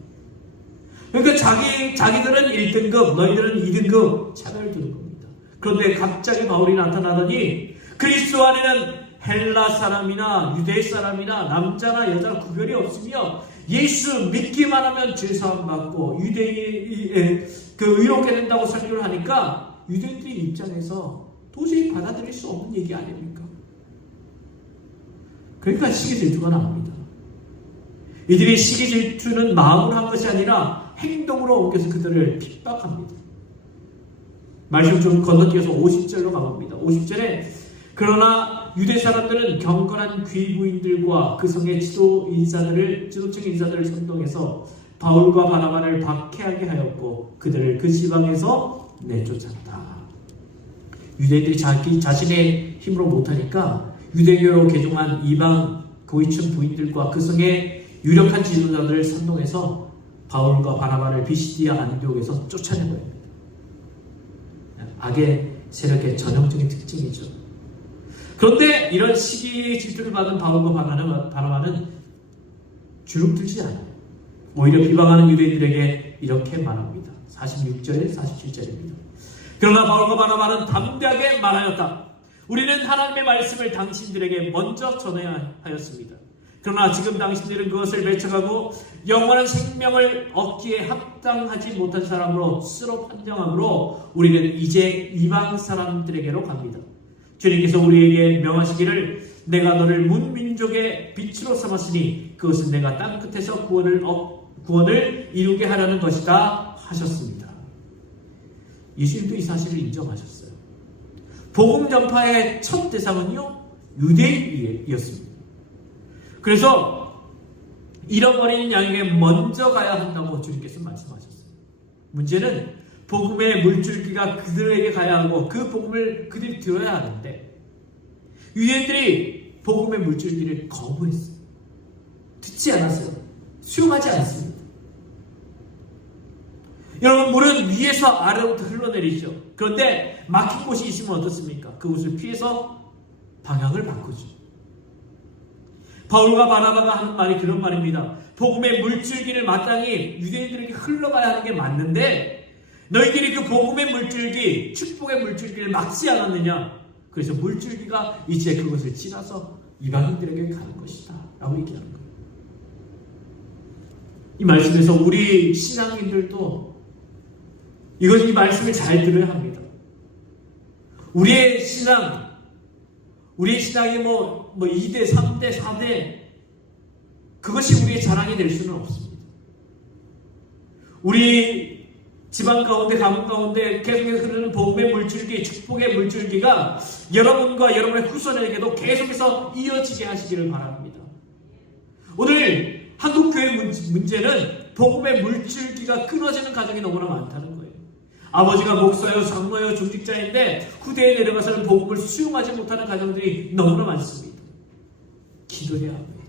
그러니까 자기들은 1등급, 너희들은 2등급 차별을 두는 겁니다. 그런데 갑자기 바울이 나타나더니 그리스도 안에는 헬라 사람이나 유대 사람이나 남자나 여자 구별이 없으며 예수 믿기만 하면 죄사함 받고 유대인이 의롭게 된다고 설교를 하니까 유대인들의 입장에서 도저히 받아들일 수 없는 얘기 아닙니까? 그러니까 시기질투가 나옵니다. 이들이 시기질투는 마음으로 한 것이 아니라 행동으로 옮겨서 그들을 핍박합니다. 말씀 좀 건너뛰어서 50절로 가봅니다. 50절에 그러나 유대 사람들은 경건한 귀부인들과 그 성의 지도층 인사들을 선동해서 바울과 바나바를 박해하게 하였고 그들을 그 지방에서 내쫓았다. 유대인들이 자신의 힘으로 못하니까 유대교로 개종한 이방 고위층 부인들과 그 성의 유력한 지도자들을 선동해서 바울과 바나바를 비시디아 안디옥에서 쫓아낸 거예요. 악의 세력의 전형적인 특징이죠. 그런데 이런 시기 질투를 받은 바울과 바나바는 주눅들지 않아요. 오히려 비방하는 유대인들에게 이렇게 말합니다. 46절에 47절입니다. 그러나 바울과 바나바는 담대하게 말하였다. 우리는 하나님의 말씀을 당신들에게 먼저 전해야 하였습니다. 그러나 지금 당신들은 그것을 배척하고 영원한 생명을 얻기에 합당하지 못한 사람으로 스스로 판정함으로 우리는 이제 이방 사람들에게로 갑니다. 주님께서 우리에게 명하시기를 내가 너를 문민족의 빛으로 삼았으니 그것은 내가 땅끝에서 구원을 이루게 하려는 것이다 하셨습니다. 예수님도 이 사실을 인정하셨어요. 복음 전파의 첫 대상은요, 유대인이었습니다. 그래서 잃어버린 양에게 먼저 가야 한다고 주님께서 말씀하셨어요. 문제는 복음의 물줄기가 그들에게 가야 하고 그 복음을 그들이 들어야 하는데 유대인들이 복음의 물줄기를 거부했어요. 듣지 않았어요. 수용하지 않습니다. 여러분, 물은 위에서 아래로부터 흘러내리죠. 그런데 막힌 곳이 있으면 어떻습니까? 그곳을 피해서 방향을 바꾸죠. 바울과 바나바가 하는 말이 그런 말입니다. 복음의 물줄기를 마땅히 유대인들에게 흘러가야 하는 게 맞는데 너희들이 그 복음의 물줄기, 축복의 물줄기를 막지 않았느냐? 그래서 물줄기가 이제 그것을 지나서 이방인들에게 가는 것이다 라고 얘기하는 거예요. 이 말씀에서 우리 신앙인들도 이 말씀을 잘 들어야 합니다. 우리의 신앙이 뭐 2대, 3대, 4대 그것이 우리의 자랑이 될 수는 없습니다. 우리 집안 가운데, 가문 가운데 계속해서 흐르는 복음의 물줄기, 축복의 물줄기가 여러분과 여러분의 후손에게도 계속해서 이어지게 하시기를 바랍니다. 오늘 한국교회 문제는 복음의 물줄기가 끊어지는 가정이 너무나 많다는 거예요. 아버지가 목사요, 장로요, 중직자인데 후대에 내려가서는 복음을 수용하지 못하는 가정들이 너무나 많습니다. 기도해야 합니다.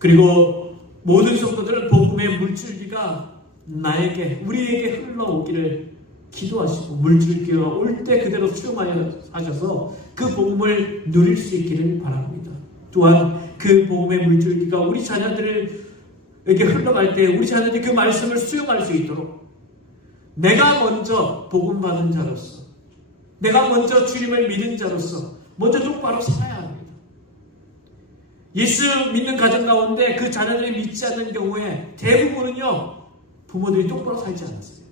그리고 모든 성도들은 복음의 물줄기가 우리에게 흘러오기를 기도하시고 물줄기가 올 때 그대로 수용하여 하셔서 그 복음을 누릴 수 있기를 바랍니다. 또한 그 복음의 물줄기가 우리 자녀들에게 흘러갈 때 우리 자녀들이 그 말씀을 수용할 수 있도록 내가 먼저 복음 받은 자로서, 내가 먼저 주님을 믿은 자로서 먼저 똑바로 살아야 합니다. 예수 믿는 가정 가운데 그 자녀들이 믿지 않는 경우에 대부분은요, 부모들이 똑바로 살지 않았어요.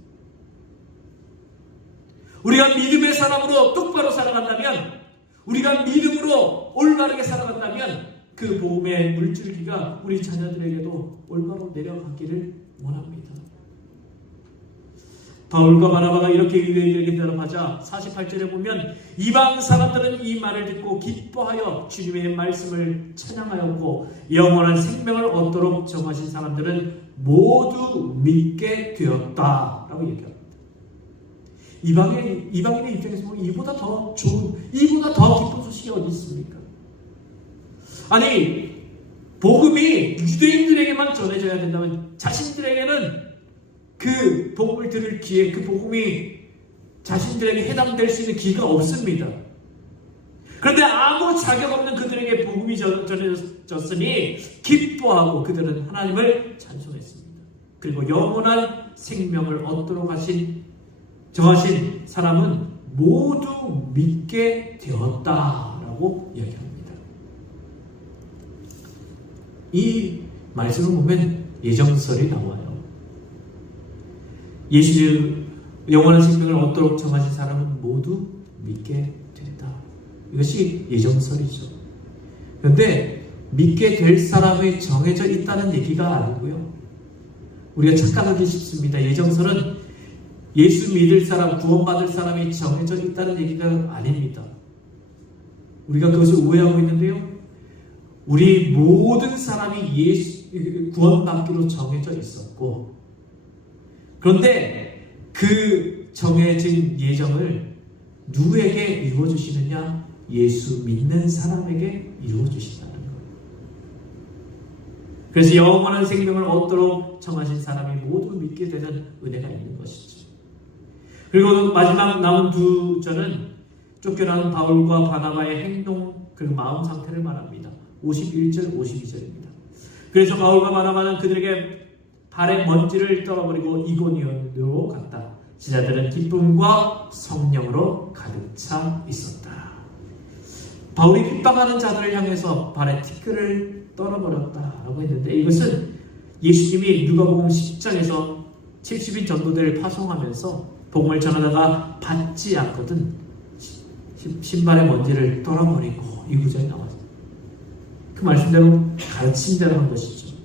우리가 믿음의 사람으로 똑바로 살아간다면, 우리가 믿음으로 올바르게 살아간다면 그 복음의 물줄기가 우리 자녀들에게도 올바로 내려가기를 원합니다. 바울과 바나바가 이렇게 유대인들에게 대답하자 48절에 보면 이방 사람들은 이 말을 듣고 기뻐하여 주님의 말씀을 찬양하였고 영원한 생명을 얻도록 정하신 사람들은 모두 믿게 되었다라고 얘기합니다. 이방인의 입장에서 보면 이보다 더 좋은, 이보다 더 기쁜 소식이 어디 있습니까? 아니, 복음이 유대인들에게만 전해져야 된다면 자신들에게는 그 복음을 들을 기회, 그 복음이 자신들에게 해당될 수 있는 기회가 없습니다. 그런데 아무 자격 없는 그들에게 복음이 전해졌으니 기뻐하고 그들은 하나님을 찬송했습니다. 그리고 영원한 생명을 얻도록 정하신 사람은 모두 믿게 되었다라고 이야기합니다. 이 말씀을 보면 예정설이 나와요. 예수님 영원한 생명을 얻도록 정하신 사람은 모두 믿게 된다. 이것이 예정설이죠. 그런데 믿게 될 사람이 정해져 있다는 얘기가 아니고요. 우리가 착각하기 쉽습니다. 예정설은 예수 믿을 사람, 구원받을 사람이 정해져 있다는 얘기가 아닙니다. 우리가 그것을 오해하고 있는데요. 우리 모든 사람이 구원받기로 정해져 있었고, 그런데 그 정해진 예정을 누구에게 이루어주시느냐? 예수 믿는 사람에게 이루어주신다는 거예요. 그래서 영원한 생명을 얻도록 정하신 사람이 모두 믿게 되는 은혜가 있는 것이죠. 그리고 마지막 남은 두 절은 쫓겨나는 바울과 바나바의 행동, 그 마음 상태를 말합니다. 51절, 52절입니다. 그래서 바울과 바나바는 그들에게 발의 먼지를 떨어버리고 이고니온으로 갔다. 제자들은 기쁨과 성령으로 가득 차 있었다. 바울이 핍박하는 자들을 향해서 발의 티끌을 떨어버렸다라고 했는데, 이것은 예수님이 누가복음 10장에서 70인 전도대를 파송하면서 복음을 전하다가 받지 않거든 신발의 먼지를 떨어버리고 이 구절이 나왔어요. 그 말씀대로 가르친 대로 한 것이죠.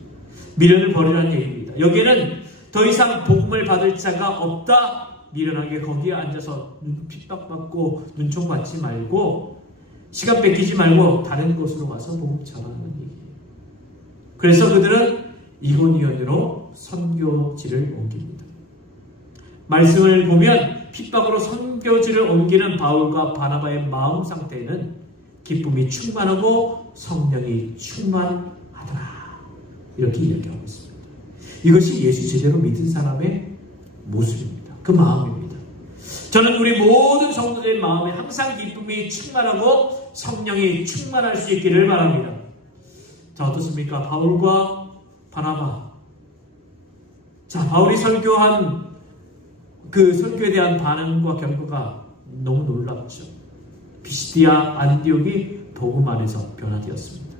미련을 버리라는 얘기입니다. 여기에는 더 이상 복음을 받을 자가 없다. 미련하게 거기에 앉아서 핍박받고 눈총 받지 말고 시간 뺏기지 말고 다른 곳으로 와서 복음 전하는 얘기예요. 그래서 그들은 이고니온으로 선교지를 옮깁니다. 말씀을 보면 핍박으로 선교지를 옮기는 바울과 바나바의 마음 상태에는 기쁨이 충만하고 성령이 충만하더라. 이렇게 이야기하고 있습니다. 이것이 예수 제대로 믿은 사람의 모습입니다. 그 마음입니다. 저는 우리 모든 성도들의 마음에 항상 기쁨이 충만하고 성령이 충만할 수 있기를 바랍니다. 자, 어떻습니까? 바울과 바나바. 자, 바울이 설교한 그 설교에 대한 반응과 결과가 너무 놀랍죠. 피시디아 안디옥이 복음 안에서 변화되었습니다.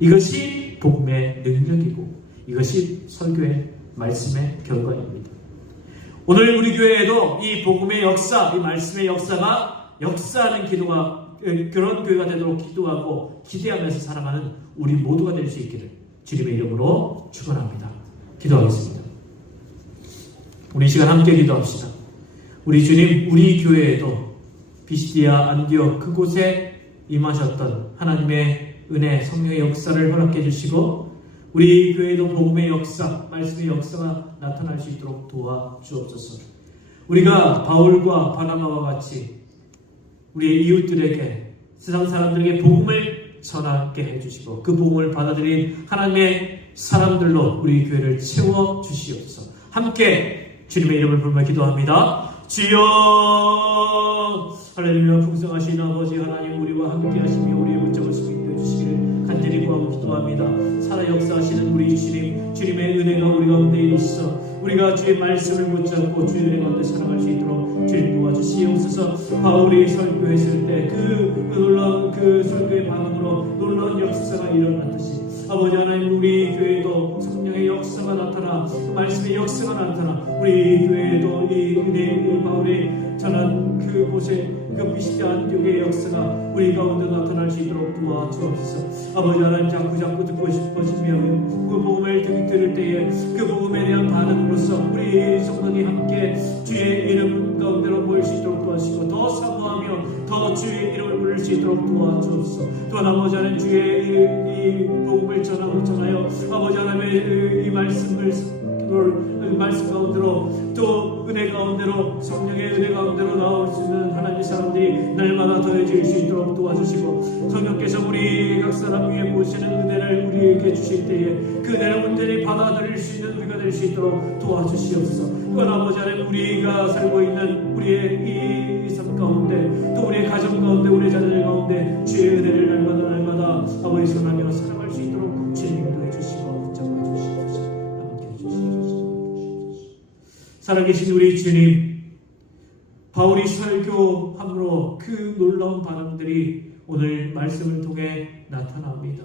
이것이 복음의 능력이고 이것이 설교의 말씀의 결과입니다. 오늘 우리 교회에도 이 복음의 역사, 이 말씀의 역사가 역사하는 기도가, 그런 교회가 되도록 기도하고 기대하면서 살아가는 우리 모두가 될 수 있기를 주님의 이름으로 축원합니다. 기도하겠습니다. 우리 시간 함께 기도합시다. 우리 주님, 우리 교회에도 피시디아 안디옥 그곳에 임하셨던 하나님의 은혜, 성령의 역사를 허락해 주시고 우리 교회도 복음의 역사, 말씀의 역사가 나타날 수 있도록 도와주옵소서. 우리가 바울과 바나바와 같이 우리의 이웃들에게, 세상 사람들에게 복음을 전하게 해주시고 그 복음을 받아들인 하나님의 사람들로 우리 교회를 채워주시옵소서. 함께 주님의 이름을 부르며 기도합니다. 주여, 할렐루야. 풍성하신 아버지 하나님, 우리와 함께 하시며 우리의 문정을 수행해 주시기를 간절히 구하고 기도합니다. 살아 역사하시는 우리 주님, 주님의 은혜가 우리 가운데 있어 우리가 주의 말씀을 붙잡고 주의 은혜 가운데 살아갈 수 있도록 주님 도와주시옵소서. 바울이 설교했을 때 그 놀라운 그 설교의 반응으로 놀라운 역사가 일어났듯이 아버지 하나님, 우리 교회도 성령의 역사가 나타나, 말씀의 역사가 나타나 우리 교회도 이 바울이 전한 그곳에 그 피시디 안디옥의 역사가 우리 가운데 나타날 수 있도록 도와주옵소서. 아버지 하나님, 자꾸 듣고 싶어지며 그 복음을 들을 때에 그 복음에 대한 반응으로서 우리 성도들이 함께 주의 이름 가운데로 모일 수 있도록 도와주시고, 더 사모하며 더 주의 이름을 부를 수 있도록 도와주옵소서. 또한 아버지 하나님, 주의 이 복음을 전하여 아버지 하나님의 이 말씀 가운데로, 또 은혜 가운데로, 성령의 은혜 가운데로 나올 수 있는 하나님의 사람들이 날마다 더해질 수 있도록 도와주시고, 성령께서 우리 각 사람 위에 보시는 은혜를 우리에게 주실 때에 그 은혜를 온전히 받아들일 수 있는 우리가 될 수 있도록 도와주시옵소서. 또한 아버지 하나님, 우리가 살고 있는 우리의 이 삶 가운데, 또 우리의 가정 가운데, 우리의 자녀들 가운데 주의 은혜를 날마다 아버지 선하며 살아갈 수 있도록 주님 인도해 주시고 붙잡아 주시옵소서. 함께 해주시옵소서. 살아계신 우리 주님, 바울이 설교함으로 그 놀라운 반응들이 오늘 말씀을 통해 나타납니다.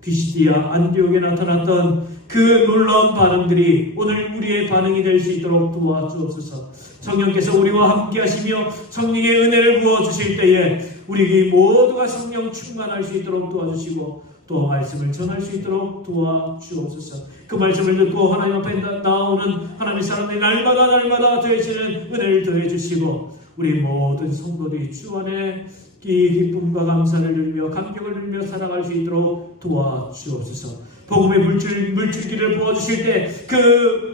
피시디아 안디옥에 나타났던 그 놀라운 반응들이 오늘 우리의 반응이 될 수 있도록 도와주옵소서. 성령께서 우리와 함께 하시며 성령의 은혜를 부어주실 때에 우리 모두가 성령 충만할 수 있도록 도와주시고, 또 말씀을 전할 수 있도록 도와주옵소서. 그 말씀을 듣고 하나님 앞에 나오는 하나님의 사람들이 날마다 더해지는 은혜를 더해주시고, 우리 모든 성도들이 주 안에 이 기쁨과 감사를 누리며 감격을 누리며 살아갈 수 있도록 도와주옵소서. 복음의 물줄기를 부어주실 때 그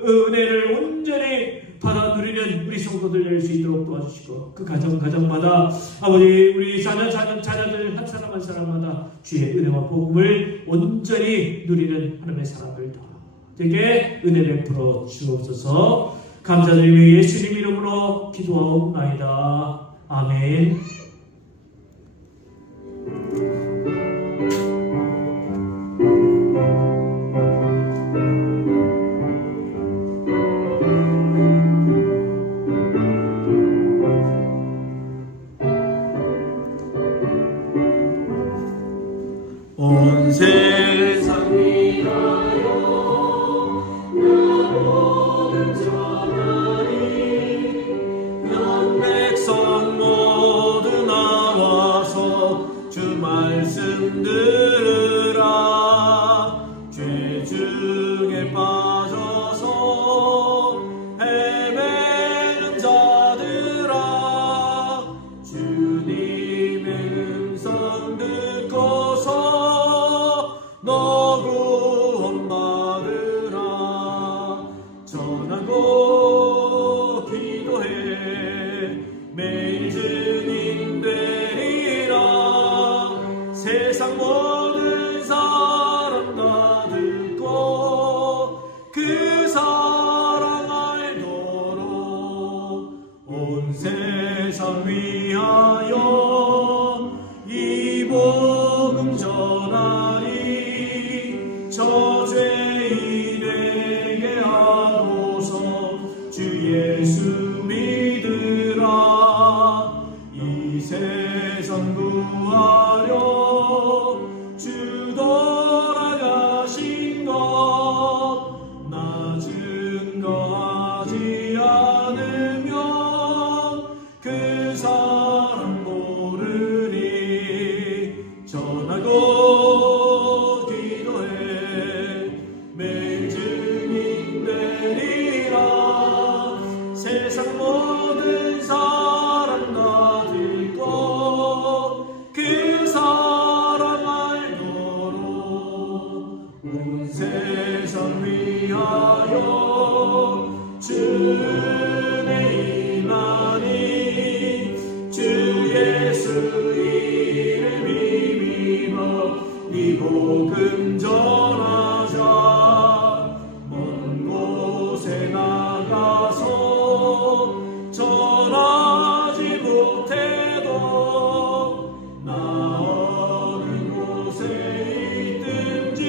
은혜를 온전히 받아 누리는 우리 성도들 될 수 있도록 도와주시고, 그 가정마다 아버지 우리 자녀들 한 사람 한 사람마다 주의 은혜와 복음을 온전히 누리는 하나님의 사람들 다 되게 은혜를 베풀어 주옵소서. 감사드리며 예수님 이름으로 기도하옵나이다. 아멘. 온 세상 위하여 나 모든 전하리. 온 백성 모두 나와서 주 말씀 들으라. 죄 중에 빠져서 헤매는 자들아, 주님의 음성 듣고서 너 구원받으라. 전하고 기도해 매일 증인 되리라. 세상 모든 사람 다 듣고 그 사랑 알도록 온 세상 위하여 이 복음 전하리. 저 죄인에게 하고서 주 예수 믿으라. 이 세상 구하려 주 돌아가신 것 나 증거하지 않으면 그 사람 모르니. 전하고 기도해 매일 증인 되리라. 세상 모든 사람 다 듣고 그 사랑 알도록 온 세상 위하여 주의 임하니. 주 예수 이름 힘입어 이 복음 전하자. 먼 곳에 나가서 전하지 못해도 나 어느 곳에 있든지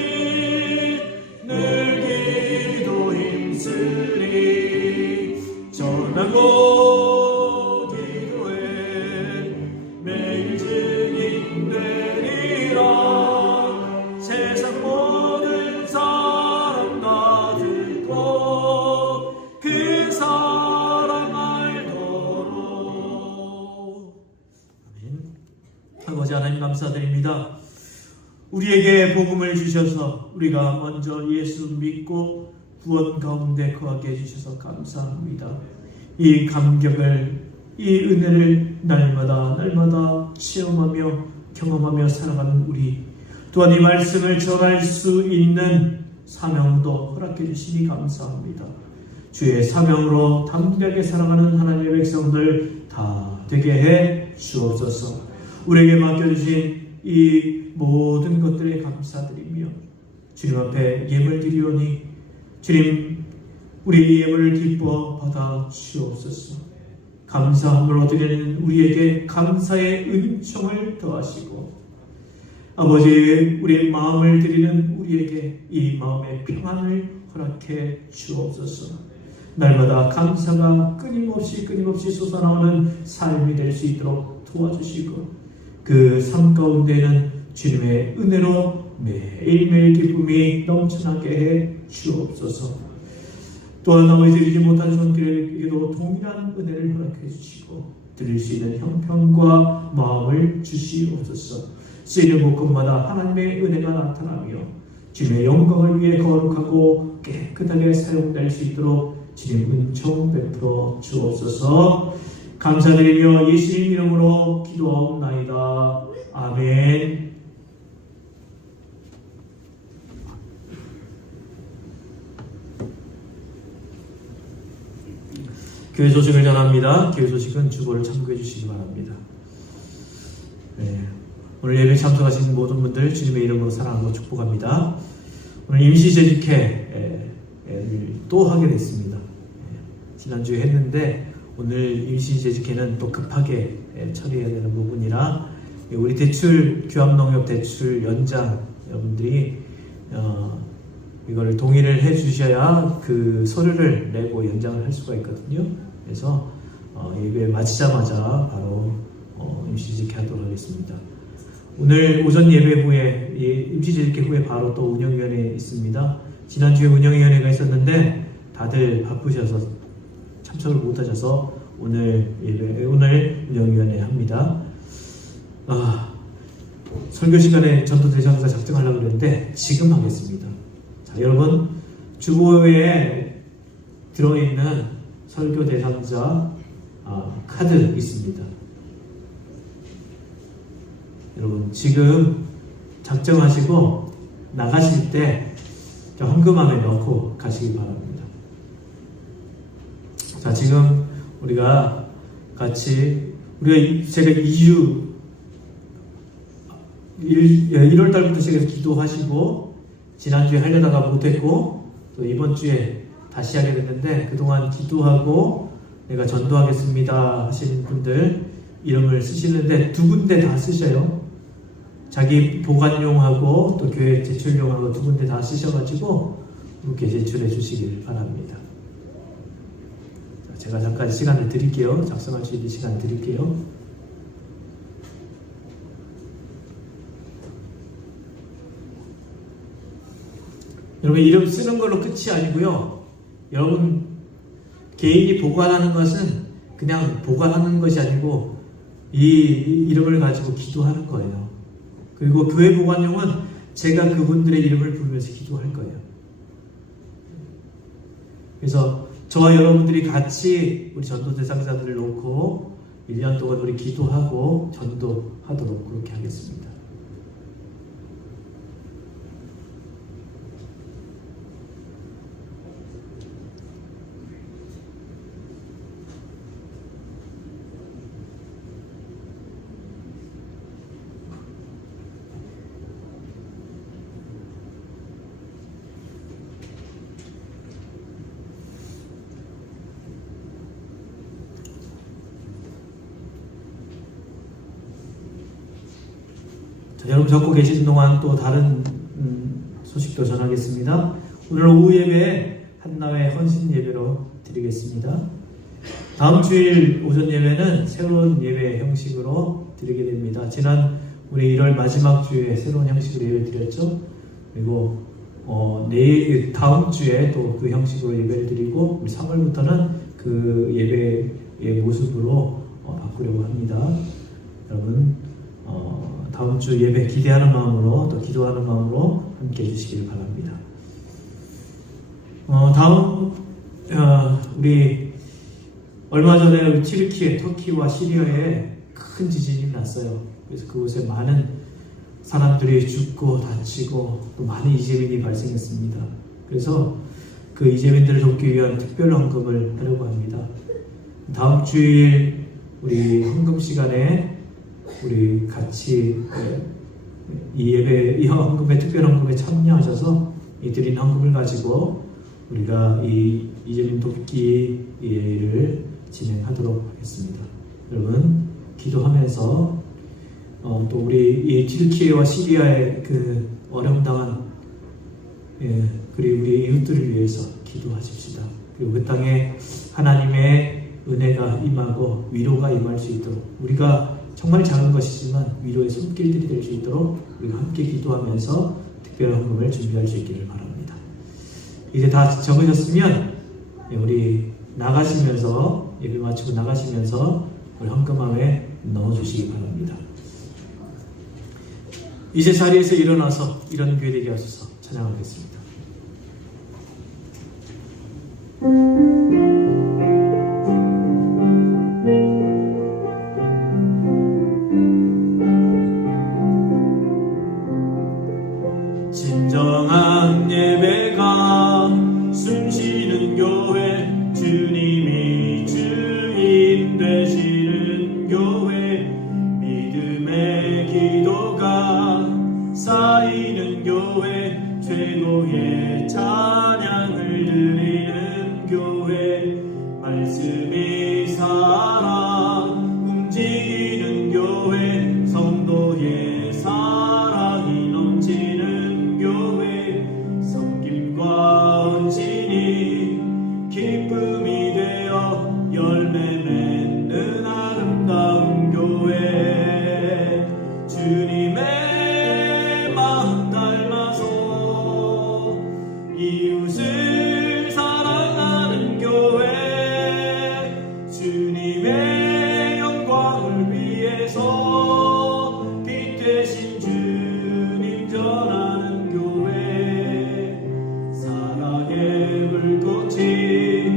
늘 기도해 감사드립니다. 우리에게 복음을 주셔서 우리가 먼저 예수 믿고 구원 가운데 거하게 해주셔서 감사합니다. 이 감격을, 이 은혜를 날마다 체험하며 경험하며 살아가는 우리, 또한 이 말씀을 전할 수 있는 사명도 허락해 주시니 감사합니다. 주의 사명으로 담대하게 살아가는 하나님의 백성들 다 되게 해 주옵소서. 우리에게 맡겨주신 이 모든 것들에 감사드리며 주님 앞에 예물 드리오니 주님, 우리 예물을 기뻐 받아 주옵소서. 감사함으로 드리는 우리에게 감사의 은총을 더하시고 아버지, 우리의 마음을 드리는 우리에게 이 마음의 평안을 허락해 주옵소서. 날마다 감사가 끊임없이 솟아나오는 삶이 될 수 있도록 도와주시고 그 삶 가운데는 주님의 은혜로 매일매일 기쁨이 넘쳐나게 해 주옵소서. 또한 아버지, 드리지 못한 손길에게도 동일한 은혜를 허락해 주시고 드릴 수 있는 형편과 마음을 주시옵소서. 쓰이는 곳곳마다 하나님의 은혜가 나타나며 주님의 영광을 위해 거룩하고 깨끗하게 사용될 수 있도록 주님 은총 베풀어 주옵소서. 감사드리며 예수님 이름으로 기도하옵나이다. 아멘. 교회 소식을 전합니다. 교회 소식은 주보를 참고해 주시기 바랍니다. 네. 오늘 예배 참석하신 모든 분들 주님의 이름으로 사랑하고 축복합니다. 오늘 임시재직회를 또 하게 됐습니다. 지난주에 했는데 오늘 임시재직회는 또 급하게 처리해야 되는 부분이라 우리 대출, 교합농협 대출 연장 여러분들이 이거를 동의를 해 주셔야 그 서류를 내고 연장을 할 수가 있거든요. 그래서 예배 마치자마자 바로 임시재직회 하도록 하겠습니다. 오늘 오전 예배 후에 임시재직회 후에 바로 또 운영위원회 있습니다. 지난주에 운영위원회가 있었는데 다들 바쁘셔서 참석을 못하셔서 오늘 운영위원회 합니다. 설교 시간에 전도 대상자 작성하려고 그랬는데 지금 하겠습니다. 자, 여러분 주보에 들어있는 설교 대상자 카드 있습니다. 여러분 지금 작정하시고 나가실 때 헌금함에 넣고 가시기 바랍니다. 자, 지금 우리가 같이 제가 1월 달부터 시작해서 기도하시고 지난주에 하려다가 못했고 또 이번 주에 다시 하게 됐는데 그동안 기도하고 내가 전도하겠습니다 하시는 분들 이름을 쓰시는데 두 군데 다 쓰셔요. 자기 보관용하고 또 교회 제출용하고 두 군데 다 쓰셔가지고 이렇게 제출해 주시길 바랍니다. 제가 잠깐 시간을 드릴게요. 작성할 수 있는 시간 드릴게요. 여러분 이름 쓰는 걸로 끝이 아니고요. 여러분 개인이 보관하는 것은 그냥 보관하는 것이 아니고 이 이름을 가지고 기도하는 거예요. 그리고 교회 보관용은 제가 그분들의 이름을 부르면서 기도할 거예요. 그래서 저와 여러분들이 같이 우리 전도 대상자들을 놓고 1년 동안 우리 기도하고 전도하도록 그렇게 하겠습니다. 자, 여러분 적고 계시는 동안 또 다른 소식도 전하겠습니다. 오늘 오후 예배 한나회 헌신 예배로 드리겠습니다. 다음 주일 오전 예배는 새로운 예배 형식으로 드리게 됩니다. 지난 우리 1월 마지막 주에 새로운 형식으로 예배 드렸죠. 그리고 다음 주에 또 그 형식으로 예배를 드리고 우리 3월부터는 그 예배의 모습으로 바꾸려고 합니다. 여러분 다음 주 예배 기대하는 마음으로 또 기도하는 마음으로 함께 해주시길 바랍니다. 다음 우리 얼마 전에 튀르키예, 터키와 시리아에 큰 지진이 났어요. 그래서 그곳에 많은 사람들이 죽고 다치고 또 많은 이재민이 발생했습니다. 그래서 그 이재민들을 돕기 위한 특별 헌금을 하려고 합니다. 다음 주일 우리 헌금 시간에 우리 같이 이 헌금에 특별 헌금에 참여하셔서 이 드린 헌금을 가지고 우리가 이 이재민 돕기를 진행하도록 하겠습니다. 여러분 기도하면서 또 우리 이 튀르키예와 시리아의 그 어려움 당한 그리고 우리 이웃들을 위해서 기도하십시다. 그리고 그 땅에 하나님의 은혜가 임하고 위로가 임할 수 있도록 우리가 정말 작은 것이지만 위로의 손길들이 될 수 있도록 우리가 함께 기도하면서 특별 헌금을 준비할 수 있기를 바랍니다. 이제 다 적으셨으면 우리 나가시면서 예배 마치고 나가시면서 우리 헌금함에 넣어주시기 바랍니다. 이제 자리에서 일어나서 이런 교회 되게 하소서 찬양하겠습니다. 진정한 예배가 숨쉬는 교회, 주님이 주인 되시는 교회, 믿음의 기도가 쌓이는 교회, 최고의 찬양을 드리는 교회, 말씀이 살아 움직이는 교회, 성도의 사랑이 넘치는 교회, 섬김과 헌신이 기쁨이 되어 열매 맺는 아름다운 교회, 주님의 마음 닮아서 이웃을 사랑하는 교회, 주님의 영광을 위해서 빛 되신 주님 전하는 교회, 사랑의 불꽃이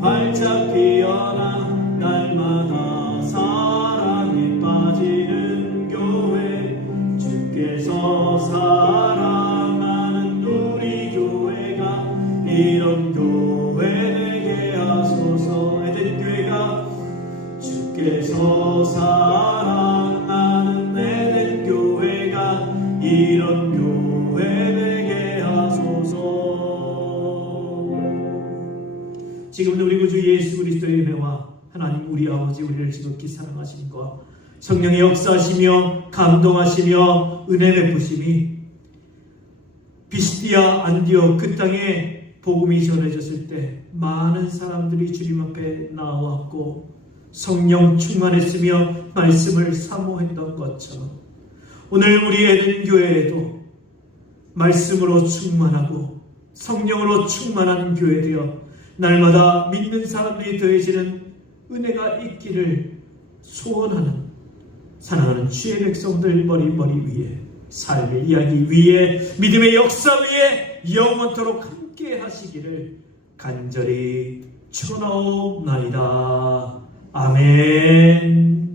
활짝 피어나 날마다 사랑에 빠지는 교회, 주께서 사랑하는 우리 교회가 이런 교회 되게 하소서. 에덴 교회가 주께서 사랑하는 에덴 교회가 이런 교회 되게 하소서. 지금도 우리 구주 예수 그리스도의 은혜와 하나님 우리 아버지 우리를 지극히 사랑하심과 성령의 역사하시며 감동하시며 은혜 베푸심이 비스디아 안디옥 그 땅에 복음이 전해졌을 때 많은 사람들이 주님 앞에 나왔고 성령 충만했으며 말씀을 사모했던 것처럼 오늘 우리 에덴 교회에도 말씀으로 충만하고 성령으로 충만한 교회 되어 날마다 믿는 사람들이 더해지는 은혜가 있기를 소원하는 사랑하는 주의 백성들 머리 위에 삶의 이야기 위에 믿음의 역사 위에 영원토록 함께 하시기를 간절히 축원하옵나이다. 아멘.